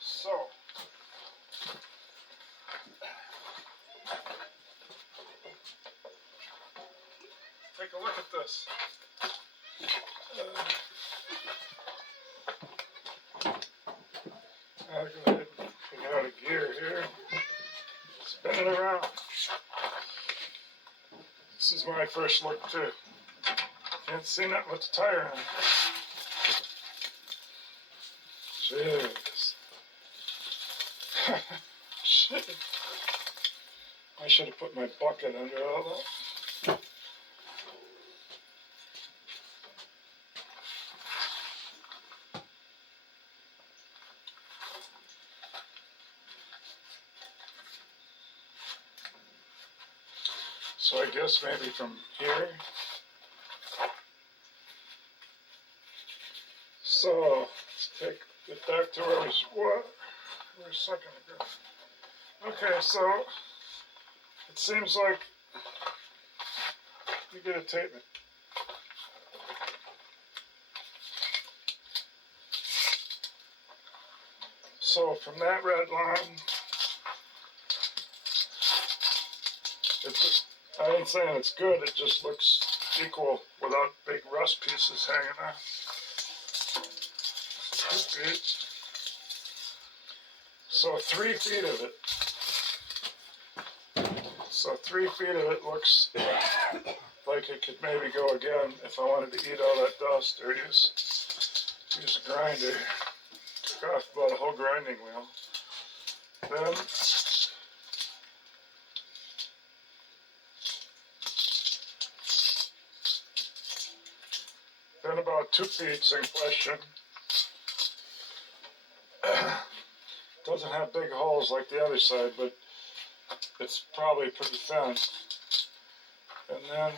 So, take a look at this. I'll go ahead and get out of gear here. Spin it around. This is my first look too. Can't see nothing with the tire on. Jeez. Shit. I should have put my bucket under all that. So I guess maybe from here. So let's take it back to where we were a second ago. Okay, so it seems like you get a tape it. So from that red line, I ain't saying it's good, it just looks equal without big rust pieces hanging out. 2 feet. So 3 feet of it. So 3 feet of it looks like it could maybe go again if I wanted to eat all that dust or use a grinder. Took off about a whole grinding wheel. Then about 2 feet's in question. Doesn't have big holes like the other side, but it's probably pretty thin. And then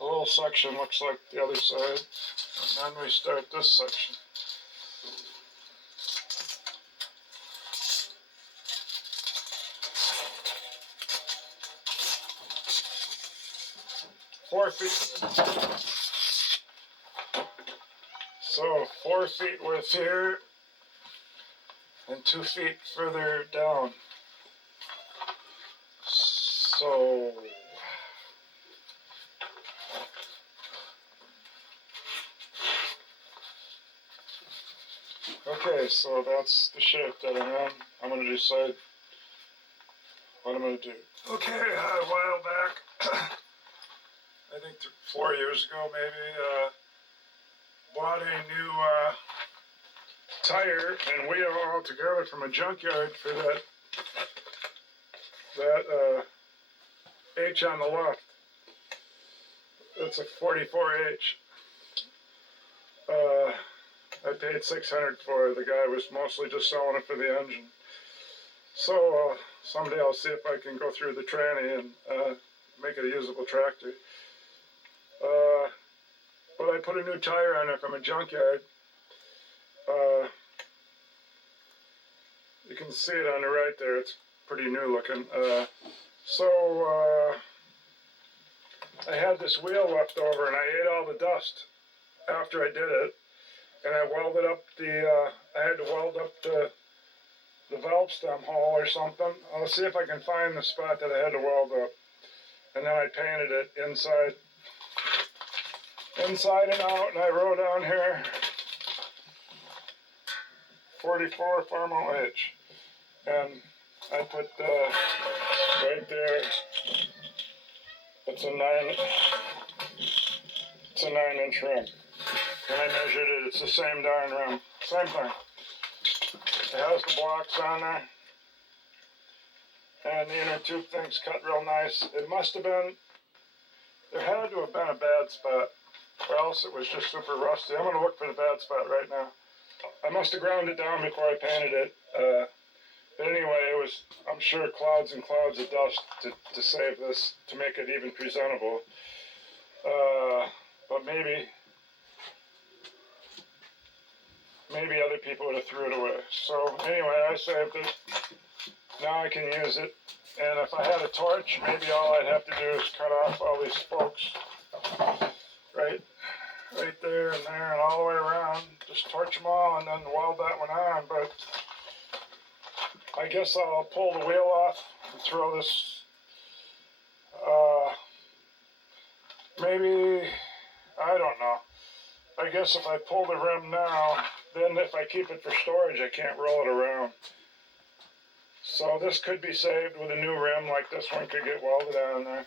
a little section looks like the other side. And then we start this section. Four feet. So 4 feet width here and 2 feet further down. So okay, so that's the shape that I'm in. I'm going to decide what I'm going to do. Okay, a while back, I think 4 years ago maybe, bought a new tire and wheel all together from a junkyard for that H on the left. It's a 44H. I paid $600 for it. The guy was mostly just selling it for the engine. So someday I'll see if I can go through the tranny and make it a usable tractor. But I put a new tire on it from a junkyard. You can see it on the right there. It's pretty new looking. I had this wheel left over, and I ate all the dust after I did it, and I welded up I had to weld up the valve stem hole or something. I'll see if I can find the spot that I had to weld up. And then I painted it inside and out, and I wrote down here 44 Farmall H. And I put right there, it's a 9-inch rim. And I measured it, it's the same darn rim. Same thing. It has the blocks on there. And the inner tube thing's cut real nice. It must have been, there had to have been a bad spot, or else it was just super rusty. I'm gonna look for the bad spot right now. I must have ground it down before I painted it. But anyway, it was, I'm sure, clouds and clouds of dust to save this, to make it even presentable. But maybe other people would have threw it away. So anyway, I saved it. Now I can use it. And if I had a torch, maybe all I'd have to do is cut off all these spokes. Right there and there and all the way around. Just torch them all and then weld that one on. But I guess I'll pull the wheel off and throw this, maybe, I don't know. I guess if I pull the rim now, then if I keep it for storage, I can't roll it around. So this could be saved with a new rim, like this one could get welded on there.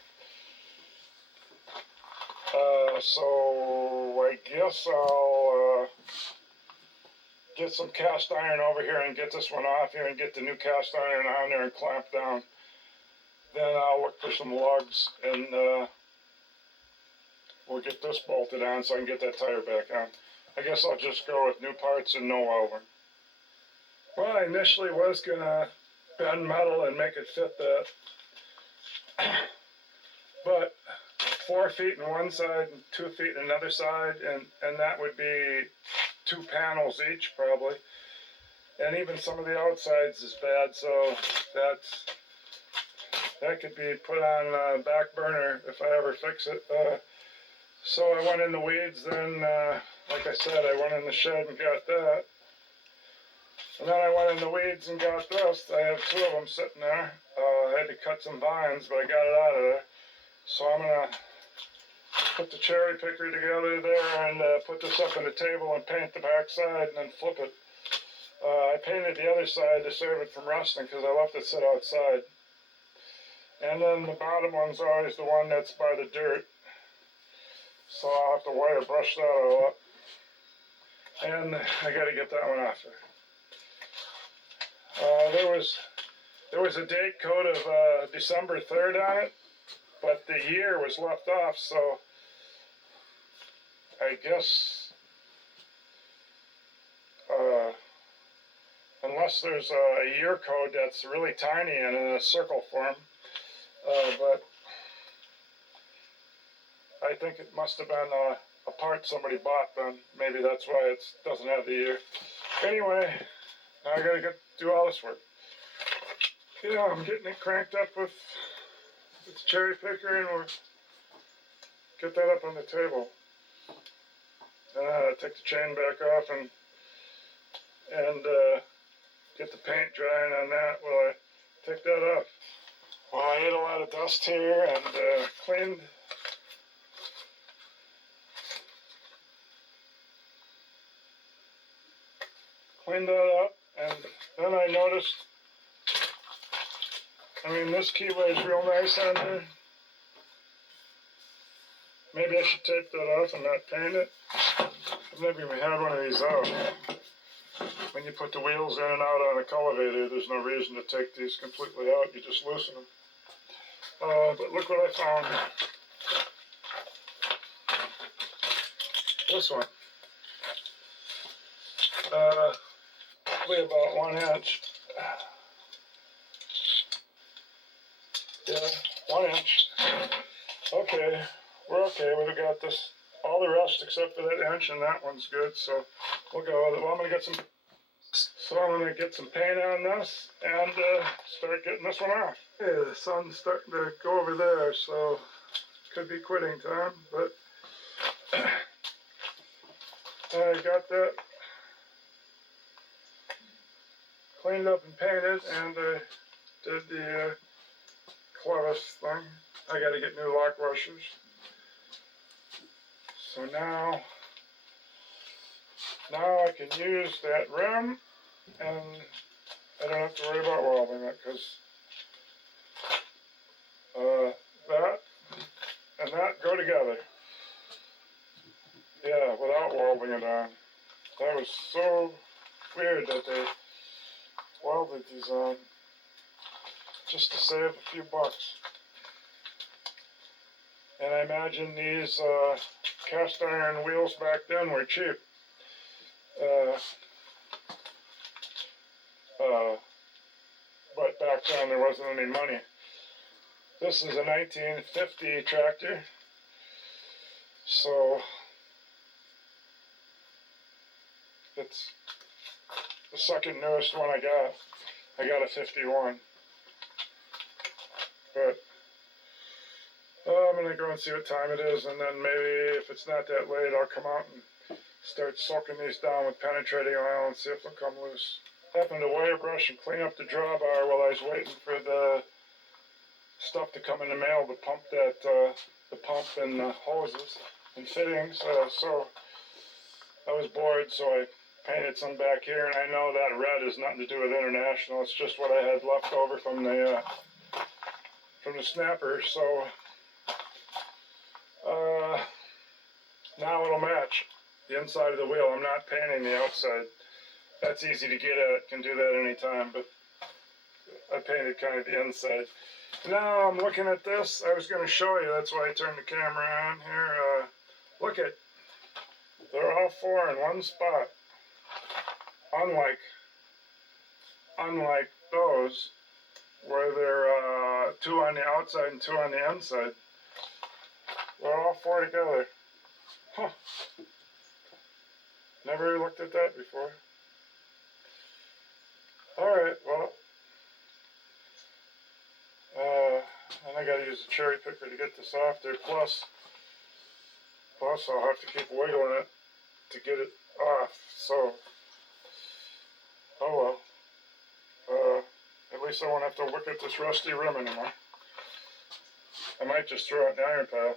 So I guess I'll get some cast iron over here and get this one off here and get the new cast iron on there and clamp down. Then I'll look for some lugs and we'll get this bolted on so I can get that tire back on. I guess I'll just go with new parts and no welding. Well, I initially was gonna bend metal and make it fit that, but 4 feet in one side and 2 feet in another side, and that would be 2 panels each probably. And even some of the outsides is bad, so that could be put on back burner if I ever fix it. So I went in the weeds, then like I said, I went in the shed and got that. And then I went in the weeds and got this. I have 2 of them sitting there. I had to cut some vines, but I got it out of there. So I'm gonna put the cherry picker together there and put this up on the table and paint the back side and then flip it. I painted the other side to save it from rusting because I left it sit outside. And then the bottom one's always the one that's by the dirt. So I'll have to wire brush that all up. And I gotta get that one off there. There was a date code of December 3rd on it, but the year was left off, so I guess unless there's a year code that's really tiny and in a circle form, but I think it must have been a part somebody bought then. Maybe that's why it doesn't have the year. Anyway, now I gotta do all this work. Yeah, I'm getting it cranked up with this cherry picker and we'll get that up on the table. Take the chain back off and get the paint drying on that while I take that off. Well, I ate a lot of dust here and cleaned that up, and then I noticed, this keyway is real nice on there. Maybe I should take that off and not paint it. I've never even had one of these out. When you put the wheels in and out on a cultivator, there's no reason to take these completely out, you just loosen them. But look what I found. This one. Probably about 1 inch. Yeah, 1 inch. Okay, we're okay. We've got this, all the rest except for that inch, and that one's good. So we'll go with it. Well, I'm gonna get some. So I'm gonna get some paint on this and start getting this one off. Hey, the sun's starting to go over there, so could be quitting time, but I got that cleaned up and painted, and I did the clevis thing. I gotta get new lock washers. So now I can use that rim, and I don't have to worry about welding it, because that and that go together. Yeah, without welding it on. That was so weird that they welded these on just to save a few bucks. And I imagine these cast iron wheels back then were cheap. But back then there wasn't any money. This is a 1950 tractor, so it's the second newest one I got. I got a 51, but I'm gonna go and see what time it is, and then maybe if it's not that late, I'll come out and start soaking these down with penetrating oil and see if they'll come loose. Happened to wire brush and clean up the drawbar while I was waiting for the stuff to come in the mail to pump that the pump and the hoses and fittings. So I was bored, so I painted some back here, and I know that red has nothing to do with International. It's just what I had left over from the snapper. So now it'll match the inside of the wheel. I'm not painting the outside. That's easy to get at. Can do that anytime, but I painted kind of the inside. Now I'm looking at this. I was going to show you. That's why I turned the camera on here. Look at, they're all four in one spot. Unlike those, where they're two on the outside and two on the inside. They're all four together. Huh. Never looked at that before. Alright, well, and I gotta use a cherry picker to get this off there, plus I'll have to keep wiggling it to get it off, so, oh well, at least I won't have to look at this rusty rim anymore. I might just throw it in the iron pile.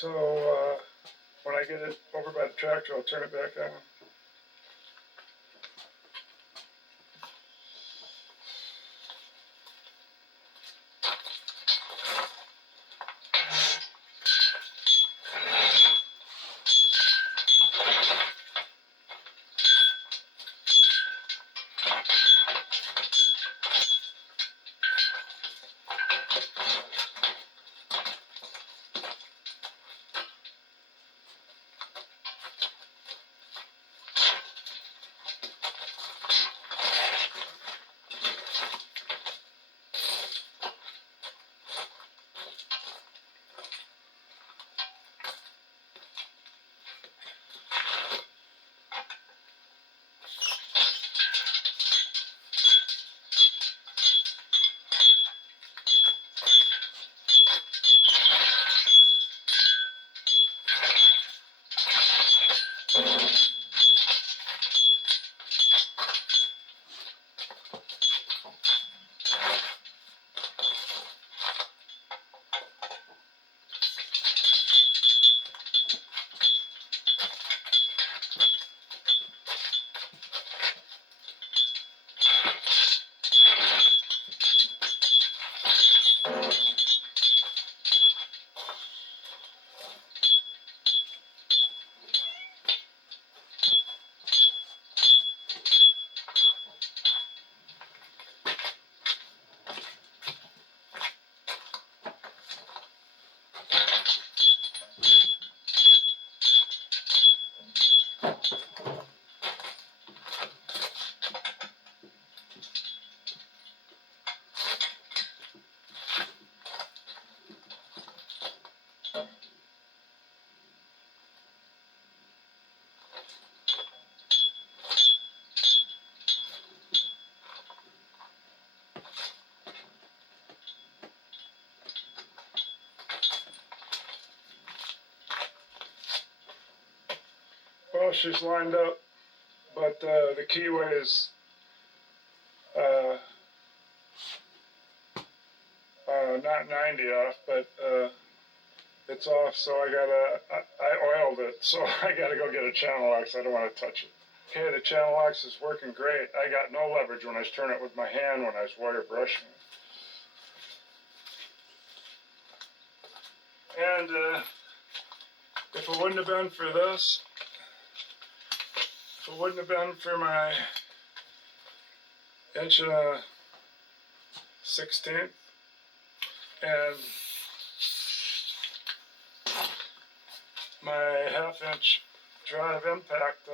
So, when I get it over by the tractor, I'll turn it back on. she's lined up, but the keyway is not 90 off, but it's off, so I oiled it, so I gotta go get a channel lock, so I don't want to touch it. Okay, the channel locks is working great. I got no leverage when I was turning it with my hand when I was wire brushing it. And if it wouldn't have been for this, if it wouldn't have been for my 1/16 and my 1/2 drive impact,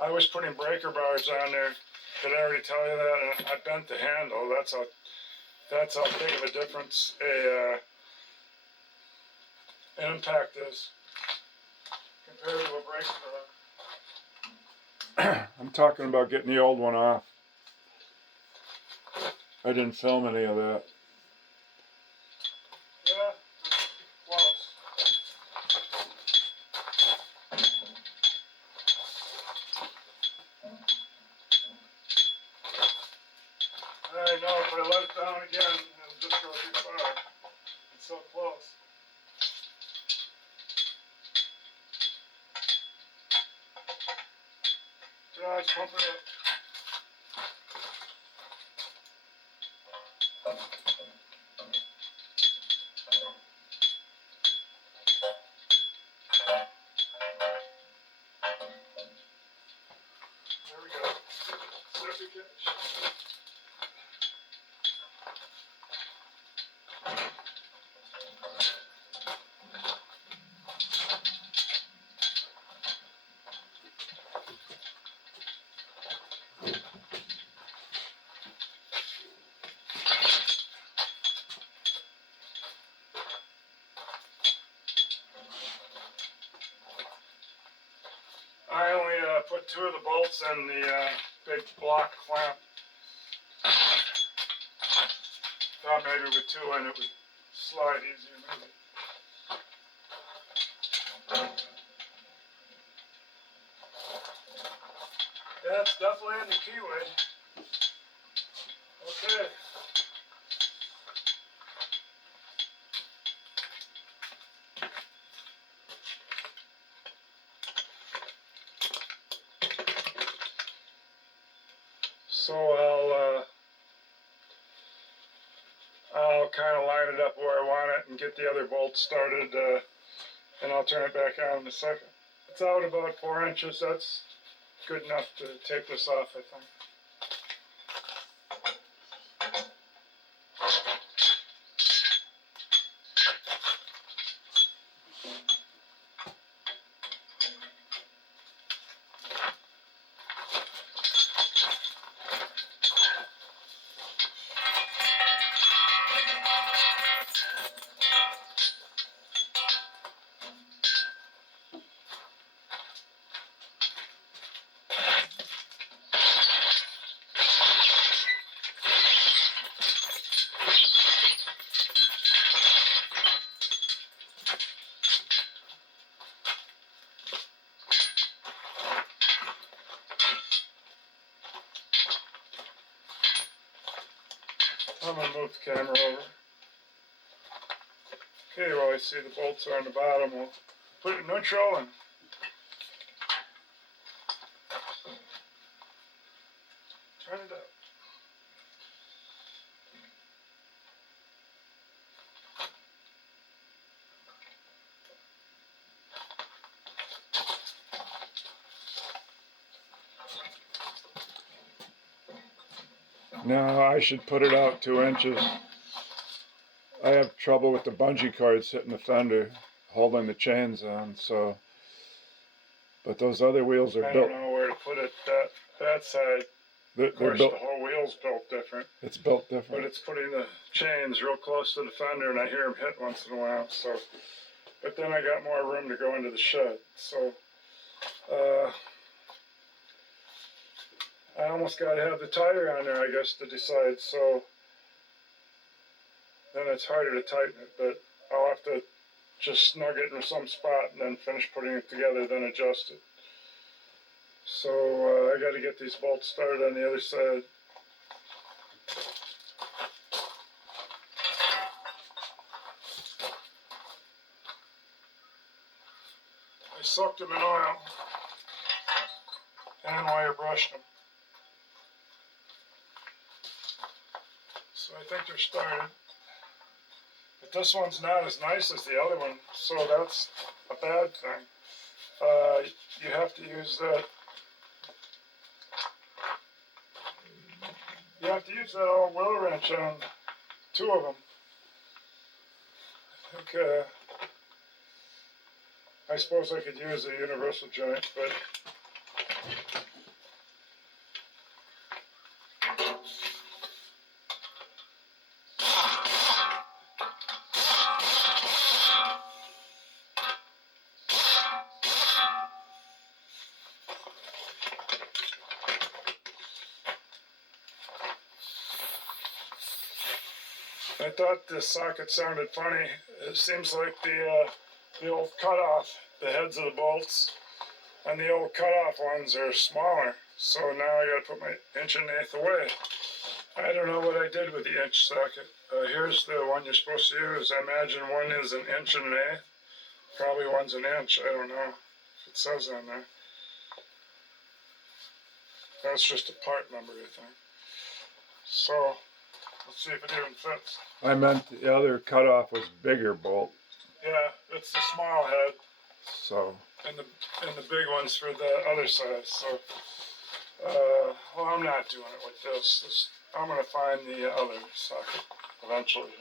I was putting breaker bars on there. Did I already tell you that? And I bent the handle. That's how big of a difference an impact is compared to a breaker bar. I'm talking about getting the old one off. I didn't film any of that. Yeah, close. I know if I let it down again, it'll just go too far. It's so close. Josh, pump it up. There we go. Second catch. I only put 2 of the bolts in the big block clamp. Thought maybe with 2 in it would slide easier maybe. Yeah, it's definitely in the keyway. Okay. So I'll kind of line it up where I want it and get the other bolts started, and I'll turn it back on in a second. It's out about 4 inches. That's good enough to take this off, I think. I'm going to move the camera over. Okay, well I see the bolts are on the bottom. We'll put it in neutral and turn it up. No, I should put it out 2 inches. I have trouble with the bungee cords hitting the fender, holding the chains on, so. But those other wheels are I built. don't know where to put it. That side, They're of course, built. the whole wheel's built different. It's built But different. it's putting the chains real close to the fender, and I hear them hit once in a while. So, but then I got more room to go into the shed. So, I almost got to have the tire on there, I guess, to decide. So, then it's harder to tighten it. But I'll have to just snug it in some spot and then finish putting it together, then adjust it. So I got to get these bolts started on the other side. I soaked them in oil and wire brushed them. So I think they're started. But this one's not as nice as the other one, so that's a bad thing. You have to use that. You have to use that old willow wrench on 2 of them. I think, I suppose I could use a universal joint, but I thought the socket sounded funny. It seems like the old cutoff, the heads of the bolts, and the old cutoff ones are smaller. So now I got to put my 1/8" away. I don't know what I did with the inch socket. Here's the one you're supposed to use. I imagine one is 1 1/8". Probably one's 1 inch. I don't know if it says on there. That's just a part number, I think. So let's see if it even fits. I meant the other cutoff was bigger bolt, Yeah, it's the small head so and the big ones for the other side. So, well, I'm not doing it with this. I'm gonna find the other socket eventually.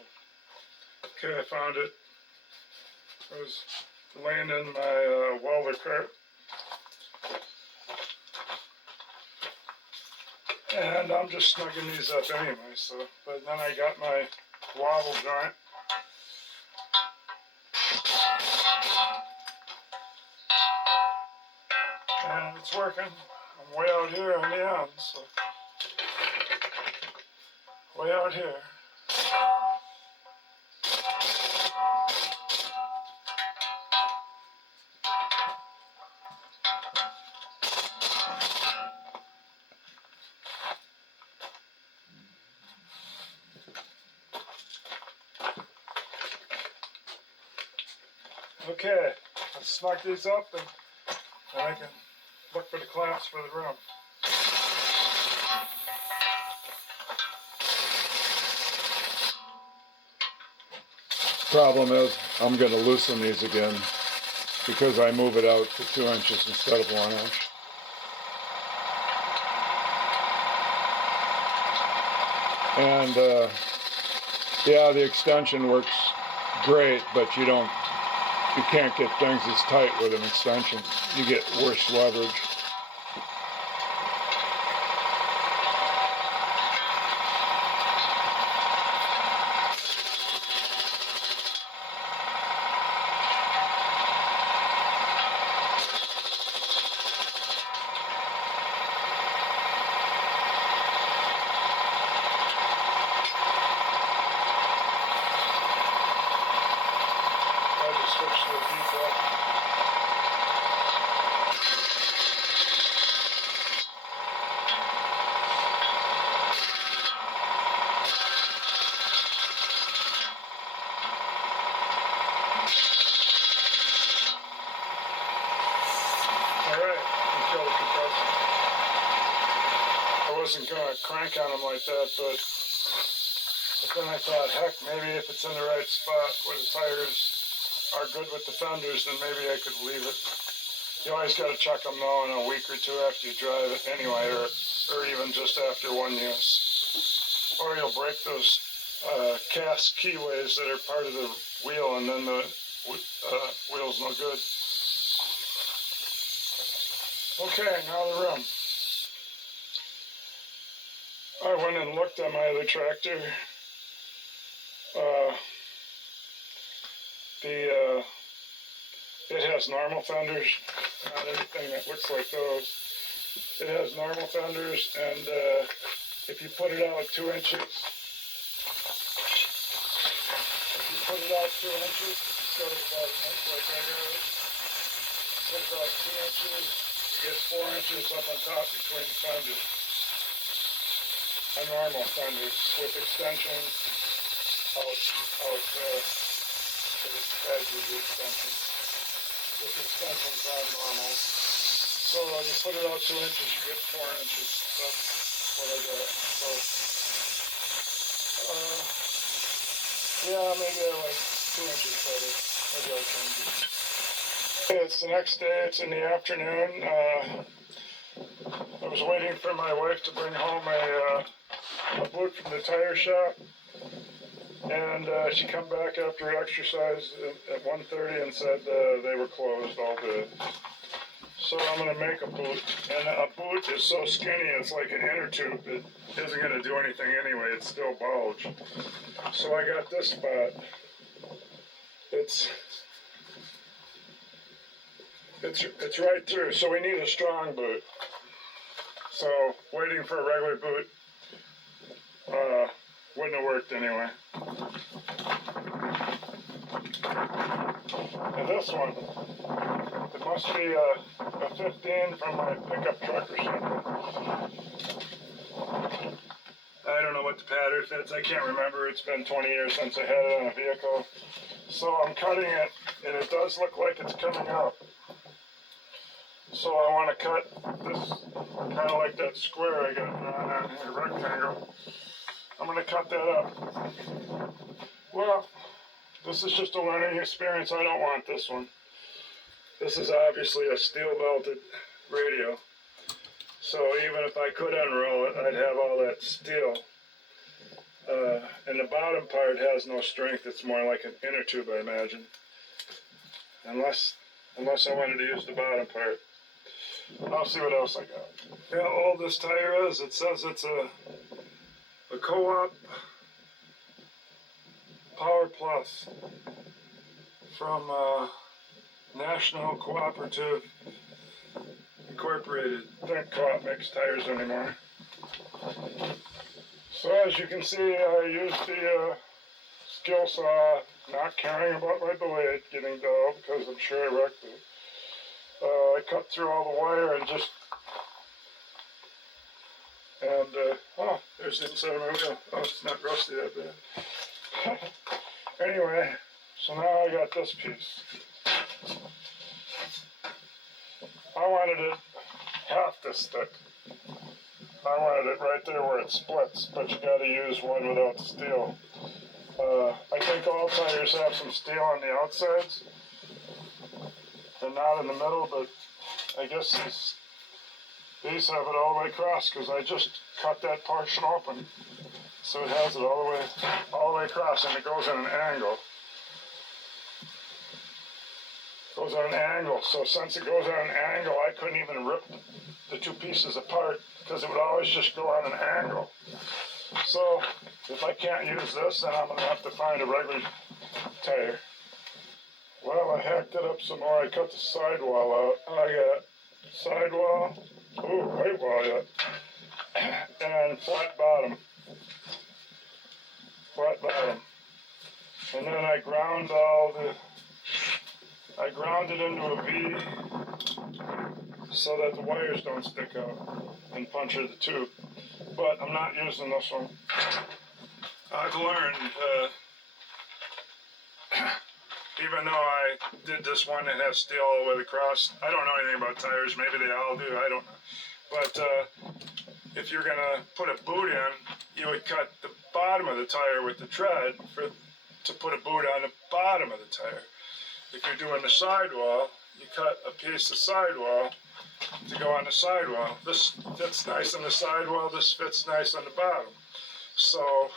Okay, I found it. It was laying in my welder cart. And I'm just snugging these up anyway, so, but then I got my wobble joint. And it's working. I'm way out here on the end, so. Way out here. Okay, let's snug these up and I can look for the clamps for the room. problem is I'm going to loosen these again because I move it out to 2 inches instead of 1 inch. And yeah, the extension works great, but you can't get things as tight with an extension. You get worse leverage. Switch to the default. Alright, kill the compressor. I wasn't going to crank on them like that, but then I thought, heck, maybe if it's in the right spot where the tires are good with the fenders, then maybe I could leave it. You always got to check them though in a week or two after you drive it anyway, or even just after one use. Or you'll break those cast keyways that are part of the wheel, and then the wheel's no good. Okay, now the rim. I went and looked at my other tractor. It has normal fenders, not anything that looks like those. It has normal fenders, and if you put it out 2 inches, instead of about 1 inch like I got it, put about 2 inches, you get 4 inches up on top between fenders. A normal fender with extensions out to the edge of the extension. With extensions on normal. So you put it out 2 inches, you get 4 inches. That's what I got. So, yeah, maybe I like 2 inches better. Maybe I'll change it. It's the next day, it's in the afternoon. I was waiting for my wife to bring home a boot from the tire shop. And she come back after exercise at 1:30 and said they were closed all day. So I'm going to make a boot. And a boot is so skinny, it's like an innertube. It isn't going to do anything anyway. It's still bulge. So I got this spot. It's right through. So we need a strong boot. So waiting for a regular boot wouldn't have worked anyway. And this one, it must be a 15 from my pickup truck or something. I don't know what the pattern fits. I can't remember. It's been 20 years since I had it on a vehicle. So I'm cutting it, and it does look like it's coming out. So I want to cut this kind of like that square I got drawn on here, rectangle. I'm going to cut that up. Well, this is just a learning experience. I don't want this one. This is obviously a steel belted radio. So even if I could unroll it, I'd have all that steel. And the bottom part has no strength. It's more like an inner tube, I imagine. Unless I wanted to use the bottom part. I'll see what else I got. Yeah, how old this tire is, it says it's a Co-op Power Plus from National Cooperative Incorporated. I think Co-op makes tires anymore. So as you can see, I used the skill saw, not caring about my blade getting dull because I'm sure I wrecked it. I cut through all the wire and just, oh, there's the inside of my wheel. Oh, it's not rusty that bad. Anyway, so now I got this piece. I wanted it half this thick. I wanted it right there where it splits, but you gotta use one without the steel. I think all tires have some steel on the outsides. They're not in the middle, but I guess these have it all the way across because I just cut that portion open. So it has it all the way across, and it goes at an angle. It goes at an angle, so since it goes at an angle, I couldn't even rip the two pieces apart because it would always just go on an angle. So if I can't use this, then I'm going to have to find a regular tire. Well, I hacked it up some more. I cut the sidewall out. I got sidewall, white wall yet, and flat bottom. And then I ground it into a V so that the wires don't stick out and puncture the tube. But I'm not using this one. I've learned, even though I did this one that has steel all the way across, I don't know anything about tires. Maybe they all do. I don't know. But if you're going to put a boot in, you would cut the bottom of the tire with the tread to put a boot on the bottom of the tire. If you're doing the sidewall, you cut a piece of sidewall to go on the sidewall. This fits nice on the sidewall. This fits nice on the bottom. So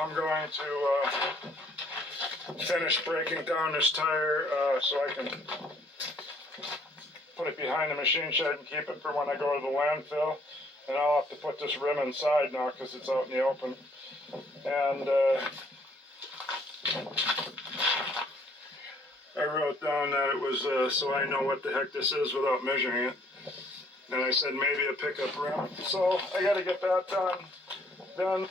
I'm going to finish breaking down this tire so I can put it behind the machine shed and keep it for when I go to the landfill. And I'll have to put this rim inside now because it's out in the open. And I wrote down that it was so I know what the heck this is without measuring it. And I said maybe a pickup rim. So I got to get that done. Then,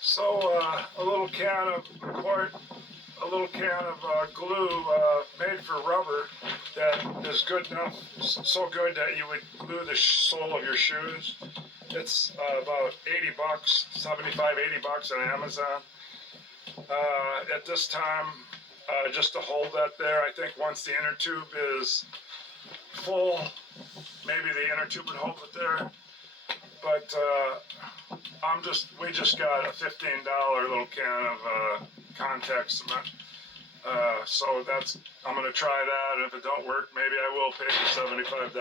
so a little can of quart, a little can of glue made for rubber that is good enough, so good that you would glue the sole of your shoes. It's about 80 bucks, 75, 80 bucks on Amazon. At this time, just to hold that there, I think once the inner tube is full, maybe the inner tube would hold it there. But we just got a $15 little can of contact cement. So I'm gonna try that. If it don't work, maybe I will pay the $75.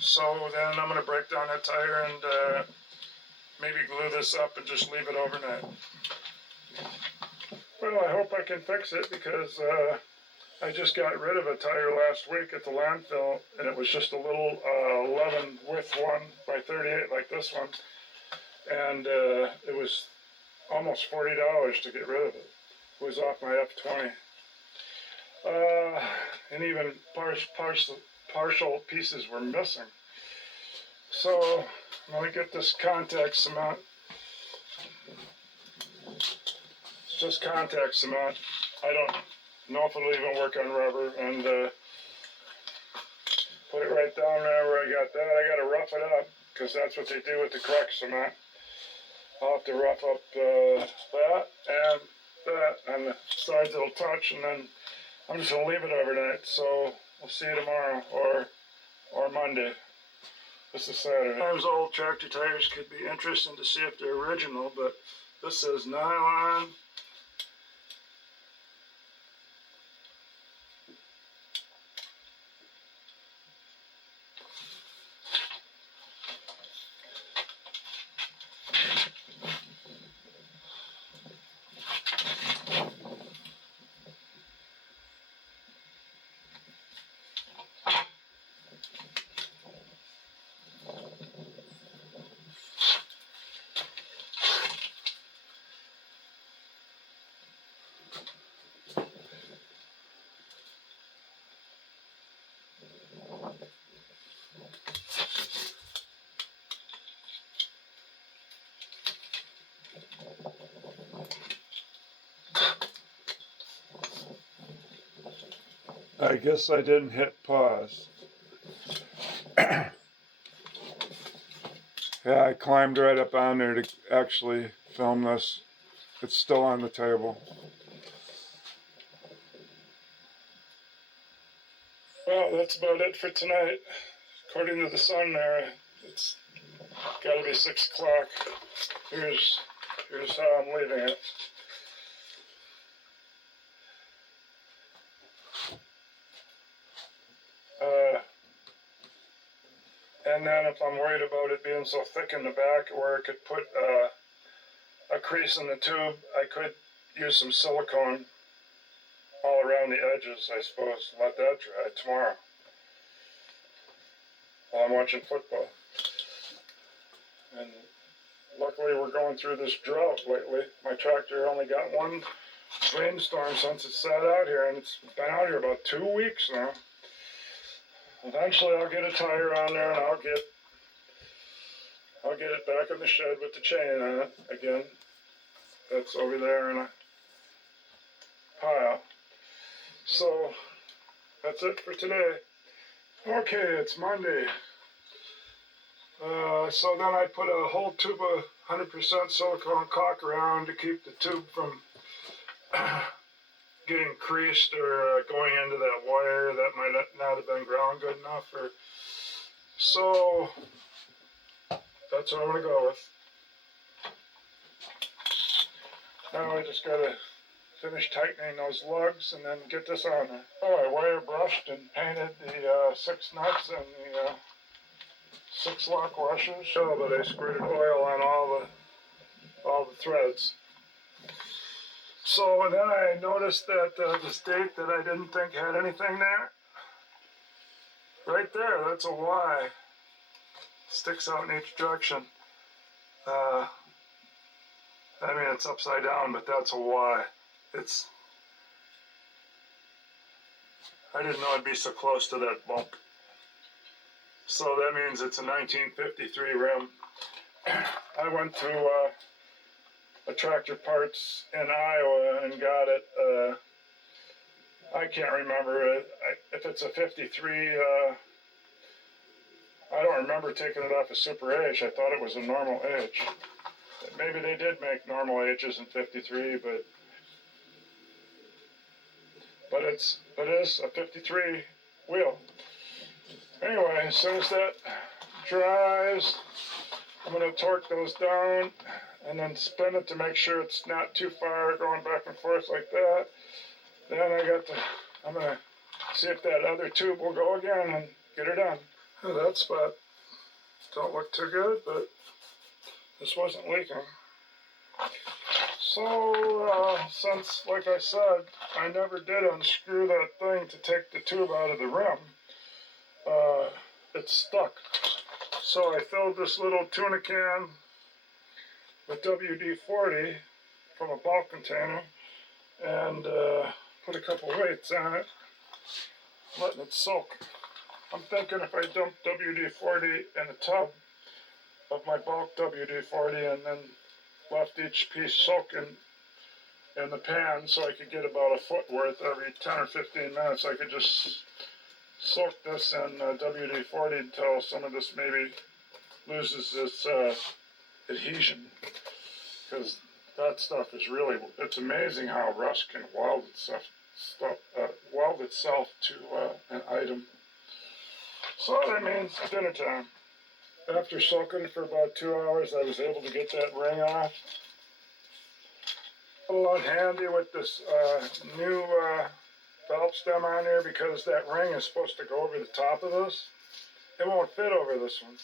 So then I'm gonna break down that tire and maybe glue this up and just leave it overnight. Well, I hope I can fix it because I just got rid of a tire last week at the landfill, and it was just a little 11 width one by 38 like this one, and it was almost $40 to get rid of it. It was off my F20, and even partial pieces were missing. So let me get this contact cement. It's just contact cement. I don't know if it'll even work on rubber, and put it right down there where I got that. I got to rough it up because that's what they do with the correct cement. I'll have to rough up that and that, and the sides it'll touch, and then I'm just gonna leave it overnight. So we'll see you tomorrow or Monday. This is Saturday. Sometimes old tractor tires could be interesting to see if they're original, but this says nylon. I guess I didn't hit pause. Yeah, I climbed right up on there to actually film this. It's still on the table. Well, that's about it for tonight. According to the sun there, it's got to be 6 o'clock. Here's how I'm leaving it. And then if I'm worried about it being so thick in the back where I could put a crease in the tube, I could use some silicone all around the edges, I suppose. Let that dry tomorrow while I'm watching football. And luckily we're going through this drought lately. My tractor only got one rainstorm since it sat out here, and it's been out here about 2 weeks now. Eventually I'll get a tire on there, and I'll get it back in the shed with the chain on it again. That's over there in a pile. So that's it for today. Okay, it's Monday. So then I put a whole tube of 100% silicone caulk around to keep the tube from getting creased or going into that wire that might not have been ground good enough. So that's what I'm going to go with. Now I just got to finish tightening those lugs and then get this on there. Oh, I wire brushed and painted the 6 nuts and the 6 lock washers. Oh, but I squirted oil on all the threads. So then I noticed that this date that I didn't think had anything there, right there, that's a Y. Sticks out in each direction. I mean, it's upside down, but that's a Y. I didn't know it'd be so close to that bump. So that means it's a 1953 rim. I went to a Tractor Parts in Iowa and got it. I can't remember if it's a 53. I don't remember taking it off a Super H. I thought it was a normal H. Maybe they did make normal H's in 53, but it is a 53 wheel. Anyway, as soon as that dries, I'm going to torque those down and then spin it to make sure it's not too far going back and forth like that. Then I'm going to see if that other tube will go again and get her done. Oh, that spot don't look too good, but this wasn't leaking. So, since, like I said, I never did unscrew that thing to take the tube out of the rim, it's stuck. So I filled this little tuna can with WD-40 from a bulk container and put a couple weights on it, letting it soak. I'm thinking if I dump WD-40 in a tub of my bulk WD-40 and then left each piece soaking in the pan so I could get about a foot worth every 10 or 15 minutes, I could just soak this in WD-40 until some of this maybe loses its adhesion, because that stuff is really, it's amazing how rust can weld itself to an item. So that means dinner time. After soaking for about 2 hours, I was able to get that ring off. A little handy with this new valve stem on here, because that ring is supposed to go over the top of this. It won't fit over this one.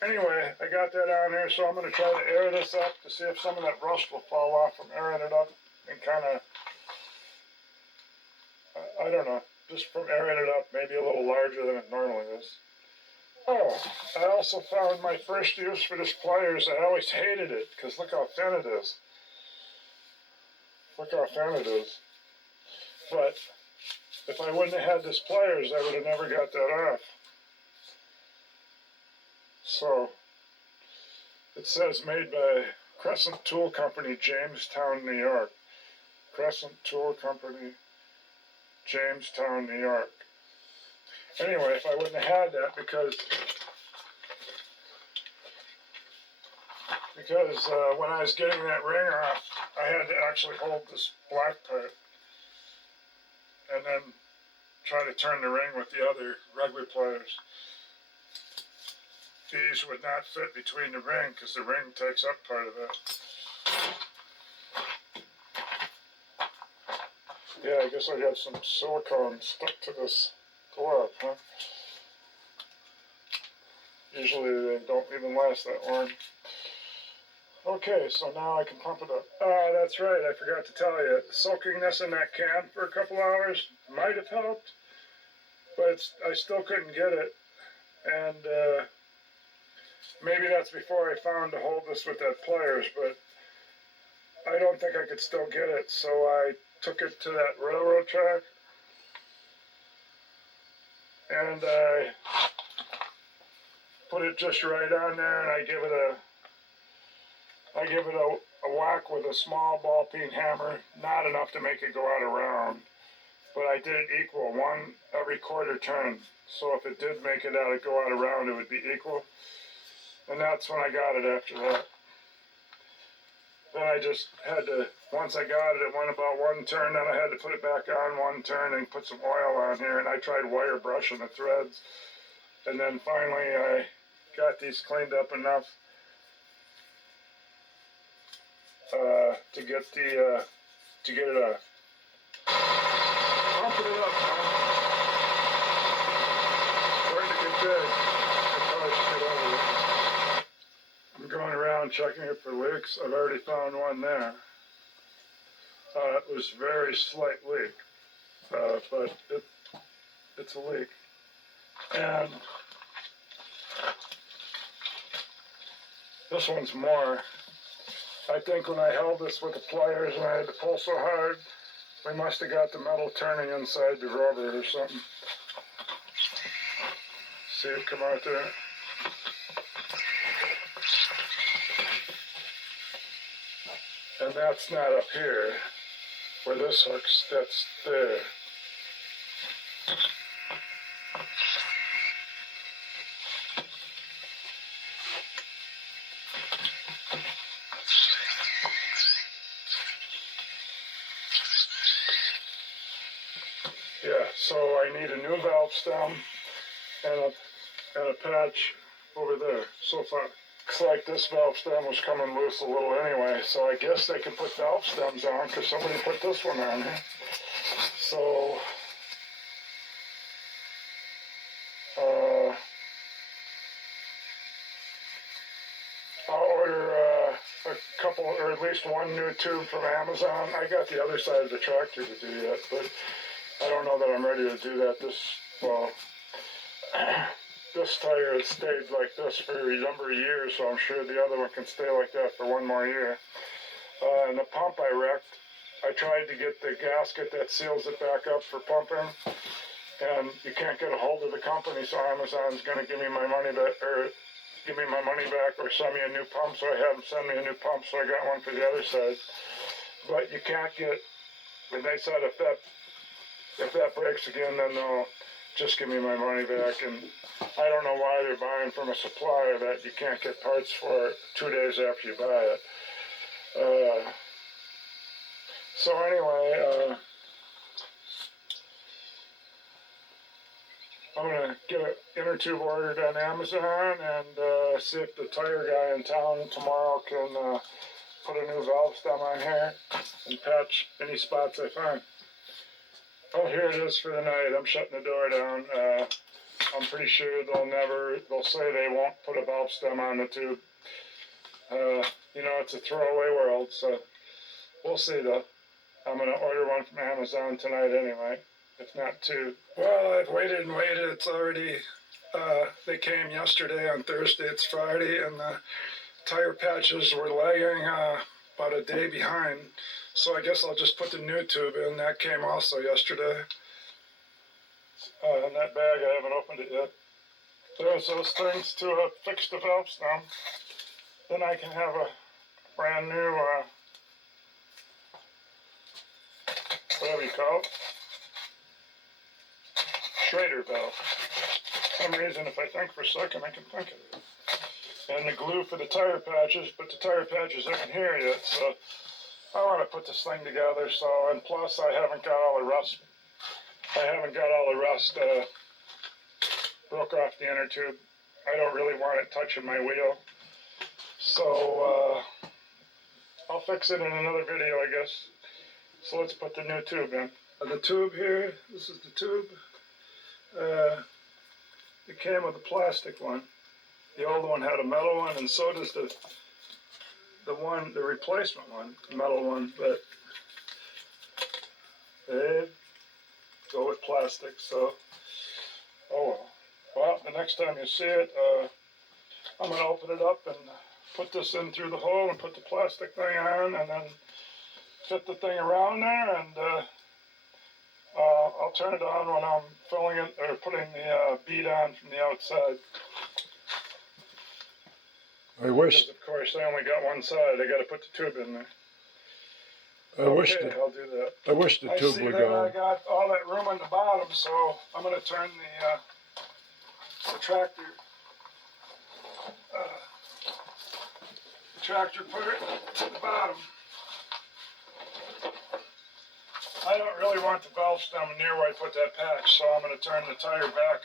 Anyway, I got that on here, so I'm going to try to air this up to see if some of that rust will fall off from airing it up and kind of, I don't know, just from airing it up, maybe a little larger than it normally is. Oh, I also found my first use for this pliers. I always hated it, because look how thin it is. Look how thin it is. But if I wouldn't have had this pliers, I would have never got that off. So, it says made by Crescent Tool Company, Jamestown, New York. Crescent Tool Company, Jamestown, New York. Anyway, if I wouldn't have had that, because when I was getting that ring off, I had to actually hold this black pipe and then try to turn the ring with the other regular pliers. These would not fit between the ring because the ring takes up part of it. Yeah, I guess I had some silicone stuck to this glove, huh? Usually they don't even last that long. Okay, so now I can pump it up. That's right, I forgot to tell you. Soaking this in that can for a couple hours might have helped, but I still couldn't get it. And maybe that's before I found to hold this with that pliers, but I don't think I could still get it, so I took it to that railroad track and I put it just right on there, and I give it a whack with a small ball peen hammer, not enough to make it go out around, but I did it equal, one every quarter turn, so if it did make it go out around, it would be equal, and that's when I got it after that. Then I just had to, once I got it, it went about one turn, then I had to put it back on one turn and put some oil on here, and I tried wire brushing the threads, and then finally I got these cleaned up enough to get it off. Pumping it up, man. Starting to get big. I probably should get over it. I'm going around checking it for leaks. I've already found one there. It was a very slight leak, but it's a leak. And this one's more. I think when I held this with the pliers and I had to pull so hard, we must have got the metal turning inside the rubber or something. See it come out there? that's not up here where this hooks, that's there. Yeah, so I need a new valve stem and a patch over there. So far, looks like this valve stem was coming loose a little anyway, so I guess they can put valve stems on because somebody put this one on here. So, I'll order a couple, or at least one new tube from Amazon. I got the other side of the tractor to do yet, but I don't know that I'm ready to do that this fall. This tire has stayed like this for a number of years, so I'm sure the other one can stay like that for one more year. And the pump I wrecked, I tried to get the gasket that seals it back up for pumping, and you can't get a hold of the company, so Amazon's going to give me my money back, or send me a new pump, so I had them send me a new pump, so I got one for the other side. But you can't get, and they said if that breaks again, then they'll just give me my money back, and I don't know why they're buying from a supplier that you can't get parts for 2 days after you buy it. So anyway, I'm going to get an inner tube ordered on Amazon and see if the tire guy in town tomorrow can put a new valve stem on here and patch any spots I find. Oh, here it is for the night. I'm shutting the door down. I'm pretty sure they'll say they won't put a valve stem on the tube. You know, it's a throwaway world, so we'll see though. I'm going to order one from Amazon tonight anyway, if not two. Well, I've waited and waited. It's already, they came yesterday on Thursday. It's Friday, and the tire patches were lagging about a day behind. So I guess I'll just put the new tube in. That came also yesterday. In that bag, I haven't opened it yet. There's those things to fix the valve stem. Then I can have a brand new, whatever you call it, Schrader valve. For some reason, if I think for a second, I can think of it. And the glue for the tire patches, but the tire patches aren't here yet, so I want to put this thing together. So, and plus, I haven't got all the rust. Broke off the inner tube. I don't really want it touching my wheel. So, I'll fix it in another video, I guess. So let's put the new tube in. The tube here, this is the tube. It came with a plastic one. The old one had a metal one, and so does the replacement one, the metal one, but they go with plastic, so, oh well. Well, the next time you see it, I'm going to open it up and put this in through the hole and put the plastic thing on, and then fit the thing around there, and I'll turn it on when I'm filling it, or putting the bead on from the outside. I wish. Because of course, I only got one side. I got to put the tube in there. I wish I'll do that. I wish the tube would go. I got all that room on the bottom, so I'm going to turn the tractor part to the bottom. I don't really want the valve stem near where I put that patch, so I'm going to turn the tire back.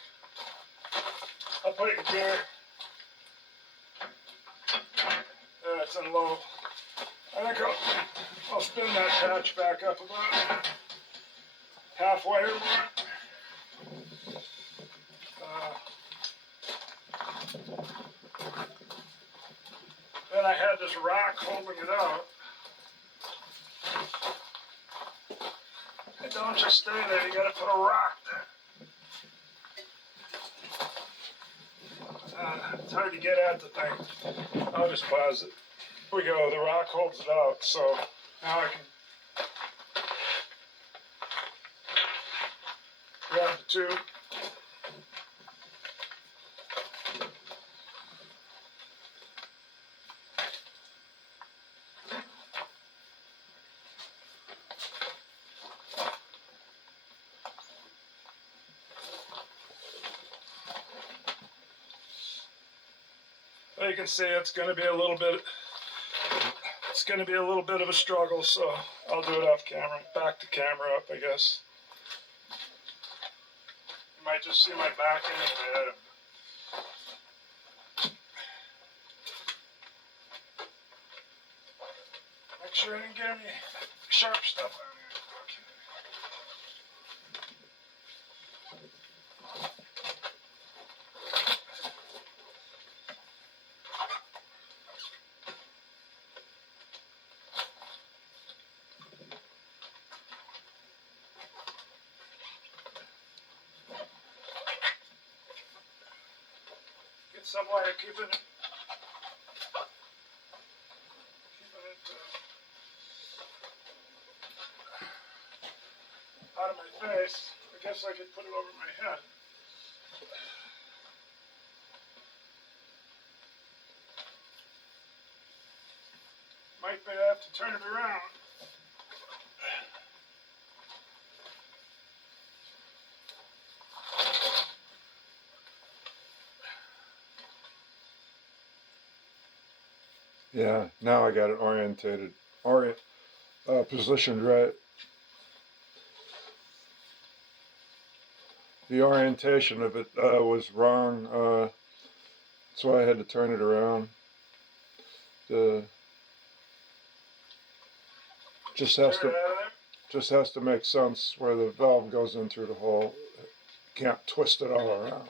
I'll put it in gear. It's in low. I think I'll spin that patch back up about halfway or more. Then I had this rock holding it out. And don't just stay there, you gotta put a rock there. It's hard to get at the thing. I'll just pause it. Here we go, the rock holds it out, so now I can grab the tube. So you can see it's going to be a little bit of a struggle, so I'll do it off camera. Back the camera up, I guess. You might just see my back end of my head. Make sure I didn't get any sharp stuff on here. Okay. Get some way of keeping it out of my face. I guess I could put it over my head. Might have to turn it around. Yeah, now I got it positioned right. The orientation of it was wrong, that's why I had to turn it around. Just has to make sense where the valve goes in through the hole. Can't twist it all around.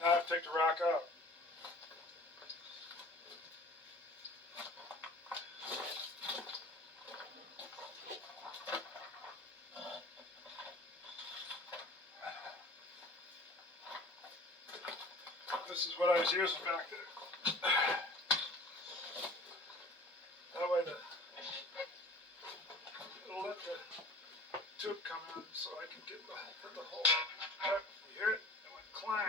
Now I have to take the rock out. This is what I was using back there. That way it'll let the tube come in so I can get the hole. Yep, you hear it? It went clang.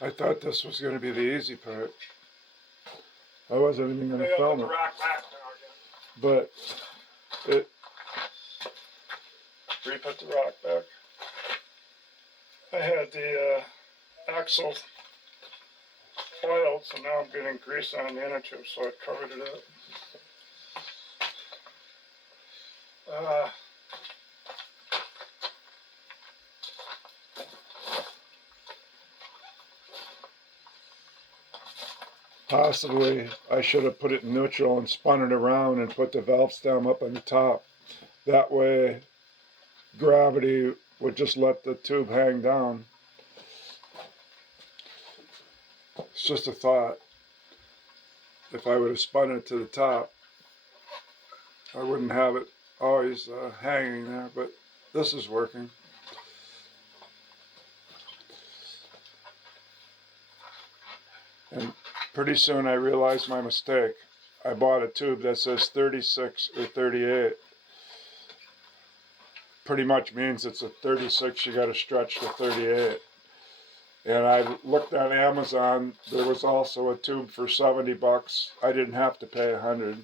I thought this was going to be the easy part. I wasn't even going to film the it. rock back now again. But it, Re-put the rock back. I had the axle oiled, so now I'm getting grease on the innertube, so I covered it up. possibly I should have put it in neutral and spun it around and put the valve stem up on the top. That way gravity would just let the tube hang down. It's just a thought. If I would have spun it to the top, I wouldn't have it always hanging there, but this is working. And pretty soon I realized my mistake. I bought a tube that says 36 or 38. Pretty much means it's a 36, you got to stretch to 38. And I looked on Amazon, there was also a tube for 70 bucks. I didn't have to pay 100.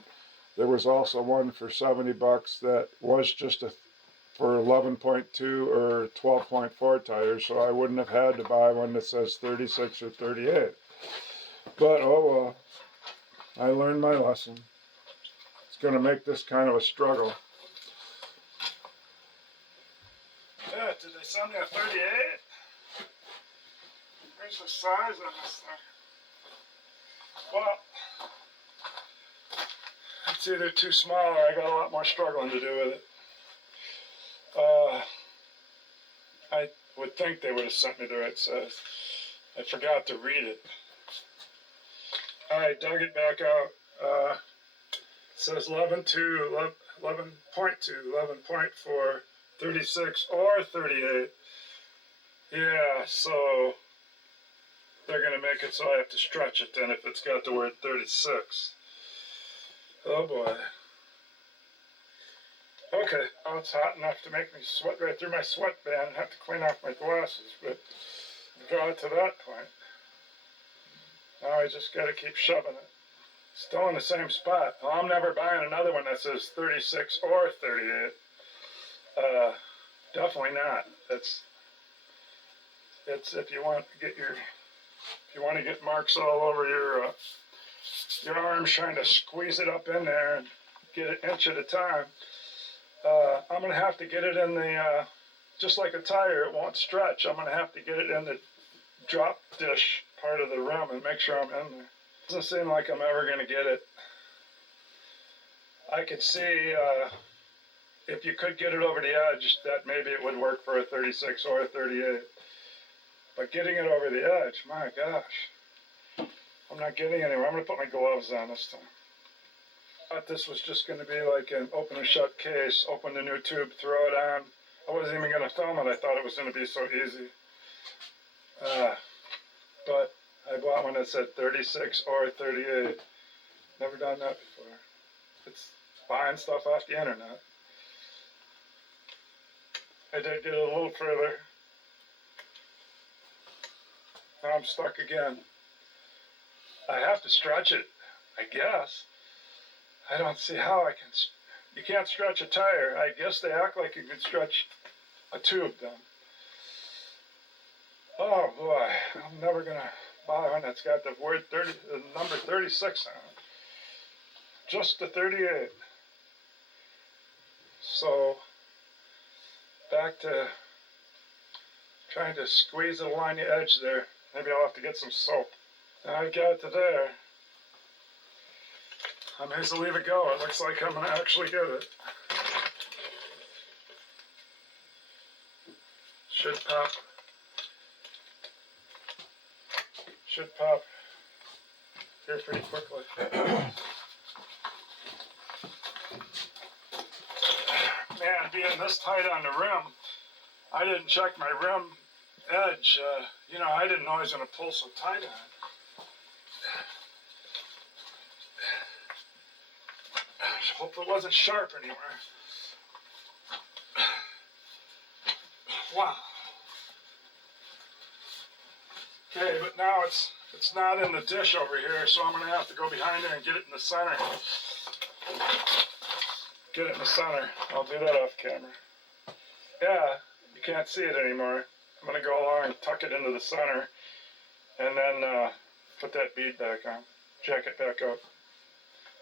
There was also one for 70 bucks that was just a for 11.2 or 12.4 tires, so I wouldn't have had to buy one that says 36 or 38. But oh well, I learned my lesson. It's going to make this kind of a struggle. Yeah, did they send me a 38? Where's the size of this thing? Well, it's either too small or I got a lot more struggling to do with it. I would think they would have sent me the right size. I forgot to read it. I dug it back out. It says 11.2, 11.2, 11.4, 36 or 38. Yeah, so they're going to make it so I have to stretch it then if it's got the word 36. Oh boy. Okay, well, it's hot enough to make me sweat right through my sweatband and have to clean off my glasses, but I got it to that point. Now I just got to keep shoving it. Still in the same spot. Well, I'm never buying another one that says 36 or 38. Definitely not. It's if you want to get marks all over your arms trying to squeeze it up in there and get it inch at a time. I'm going to have to get it in the, just like a tire, it won't stretch. I'm going to have to get it in the drop dish part of the rim and make sure I'm in there. Doesn't seem like I'm ever going to get it. I could see if you could get it over the edge, that maybe it would work for a 36 or a 38. But getting it over the edge, my gosh. I'm not getting anywhere. I'm going to put my gloves on this time. I thought this was just going to be like an open and shut case, open the new tube, throw it on. I wasn't even going to film it. I thought it was going to be so easy. But I bought one that said 36 or 38. Never done that before. It's buying stuff off the internet. I did get a little further. Now I'm stuck again. I have to stretch it, I guess. I don't see how I can. You can't stretch a tire. I guess they act like you can stretch a tube then. Oh boy, I'm never gonna buy one that's got the word the number 36 on it. Just the 38. So back to trying to squeeze it along the edge there. Maybe I'll have to get some soap. Now I got it to there. I may as well leave it go. It looks like I'm going to actually get it. Should pop. Should pop here pretty quickly. Man, being this tight on the rim, I didn't check my rim edge. I didn't know I was going to pull so tight on it. I hope it wasn't sharp anywhere. Wow. Okay, but now it's not in the dish over here, so I'm going to have to go behind it and get it in the center. Get it in the center. I'll do that off camera. Yeah, you can't see it anymore. I'm going to go along and tuck it into the center and then put that bead back on. Jack it back up.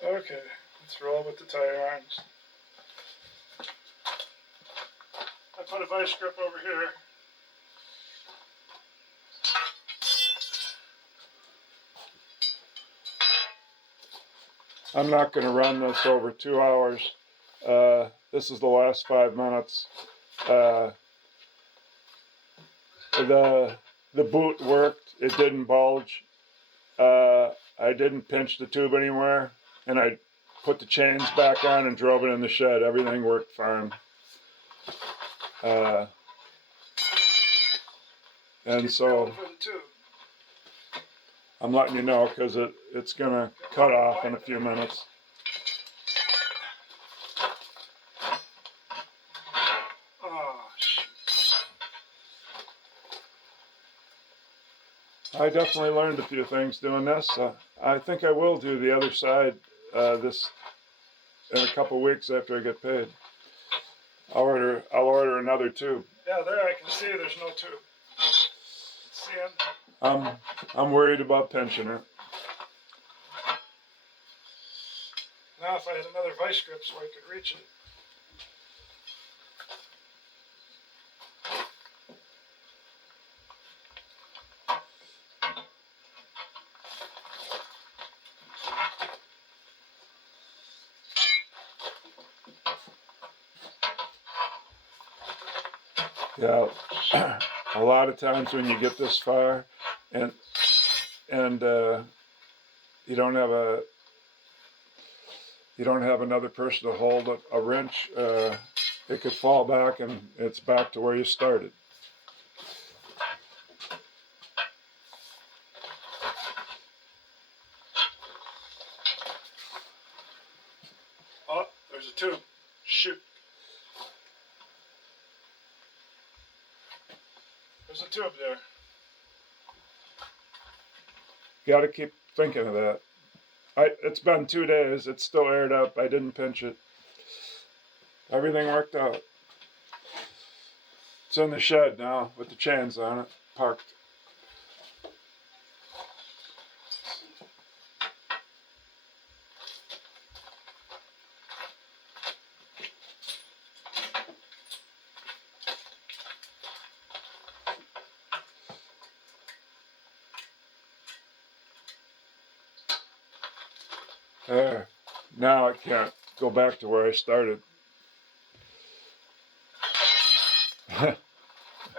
Okay, let's roll with the tire irons. I put a vice grip over here. I'm not going to run this over 2 hours. This is the last 5 minutes. The boot worked. It didn't bulge. I didn't pinch the tube anywhere, and I put the chains back on and drove it in the shed. Everything worked fine. And so I'm letting you know because it's going to cut off in a few minutes. I definitely learned a few things doing this. I think I will do the other side this in a couple weeks after I get paid. I'll order another tube. Yeah, there I can see there's no tube. See it? I'm worried about pinching it. Now if I had another vice grip so I could reach it. Yeah, a lot of times when you get this far, and you don't have another person to hold a wrench, it could fall back and it's back to where you started. Oh, there's a tube. Shoot. There's a tube there. Got to keep thinking of that. It's been 2 days. It's still aired up. I didn't pinch it. Everything worked out. It's in the shed now with the chains on it, parked. There. Now I can't go back to where I started. I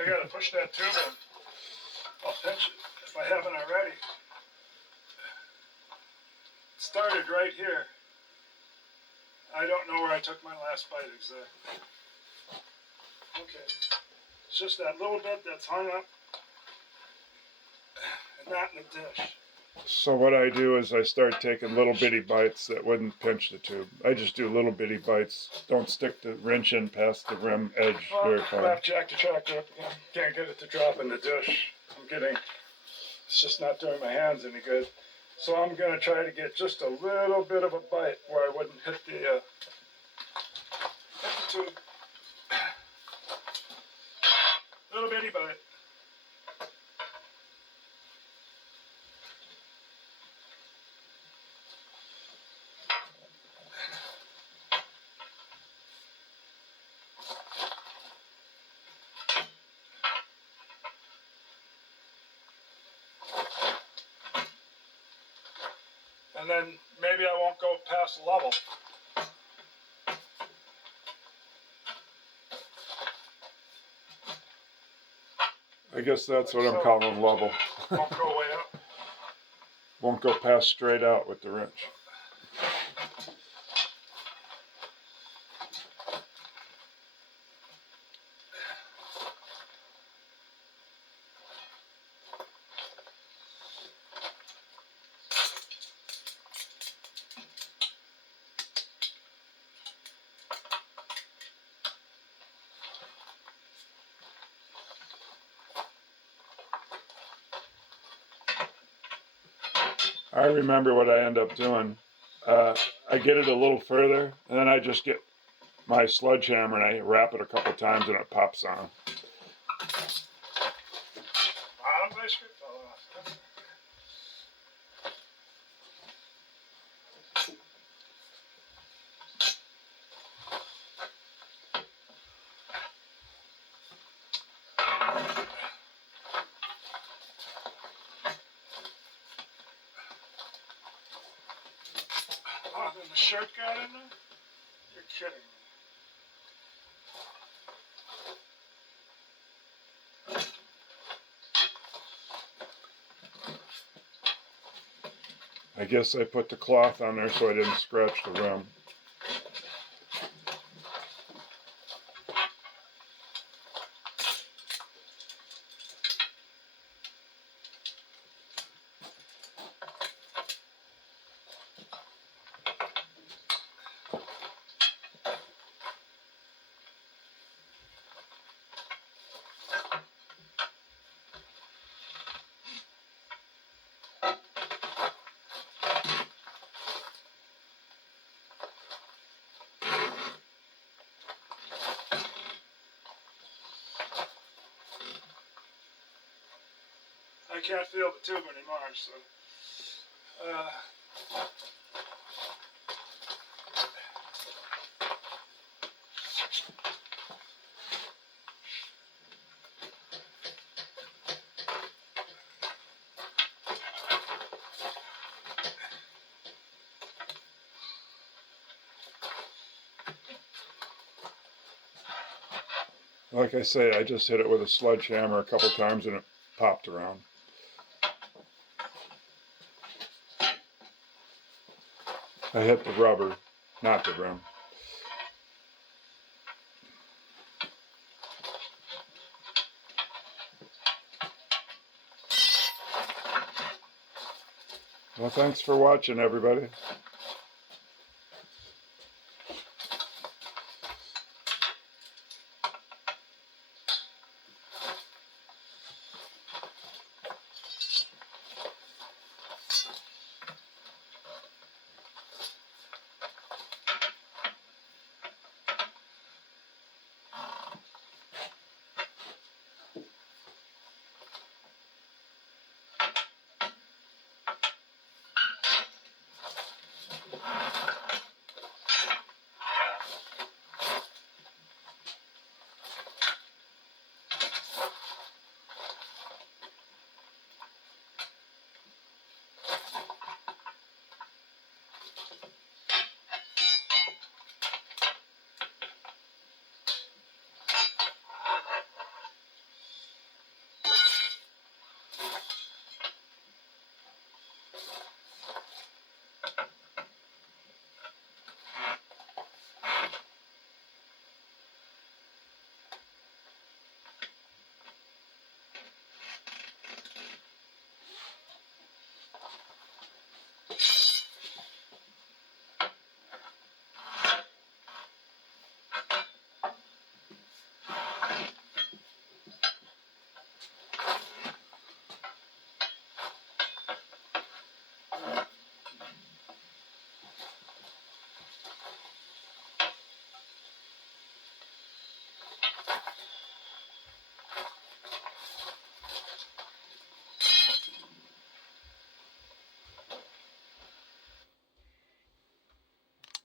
gotta push that tube in. I'll pinch it if I haven't already. It started right here. I don't know where I took my last bite exactly. Okay. It's just that little bit that's hung up and not in the dish. So what I do is I start taking little bitty bites that wouldn't pinch the tube. I just do little bitty bites. Don't stick the wrench in past the rim edge very Well, far. I'll have to jack the tractor up again. Can't get it to drop in the dish. It's just not doing my hands any good. So I'm going to try to get just a little bit of a bite where I wouldn't hit the tube. Little bitty bite. And then maybe I won't go past the level. I guess that's what I'm calling level. Won't go way up. Won't go past straight out with the wrench. I remember what I end up doing. I get it a little further, and then I just get my sledgehammer and I wrap it a couple times and it pops on. Bottom vice grip fell off. Oh, then the shirt got in there? You're kidding me. I guess I put the cloth on there so I didn't scratch the rim. I can't feel the tube anymore, so. Like I say, I just hit it with a sledgehammer a couple times and it popped around. I hit the rubber, not the rim. Well, thanks for watching, everybody.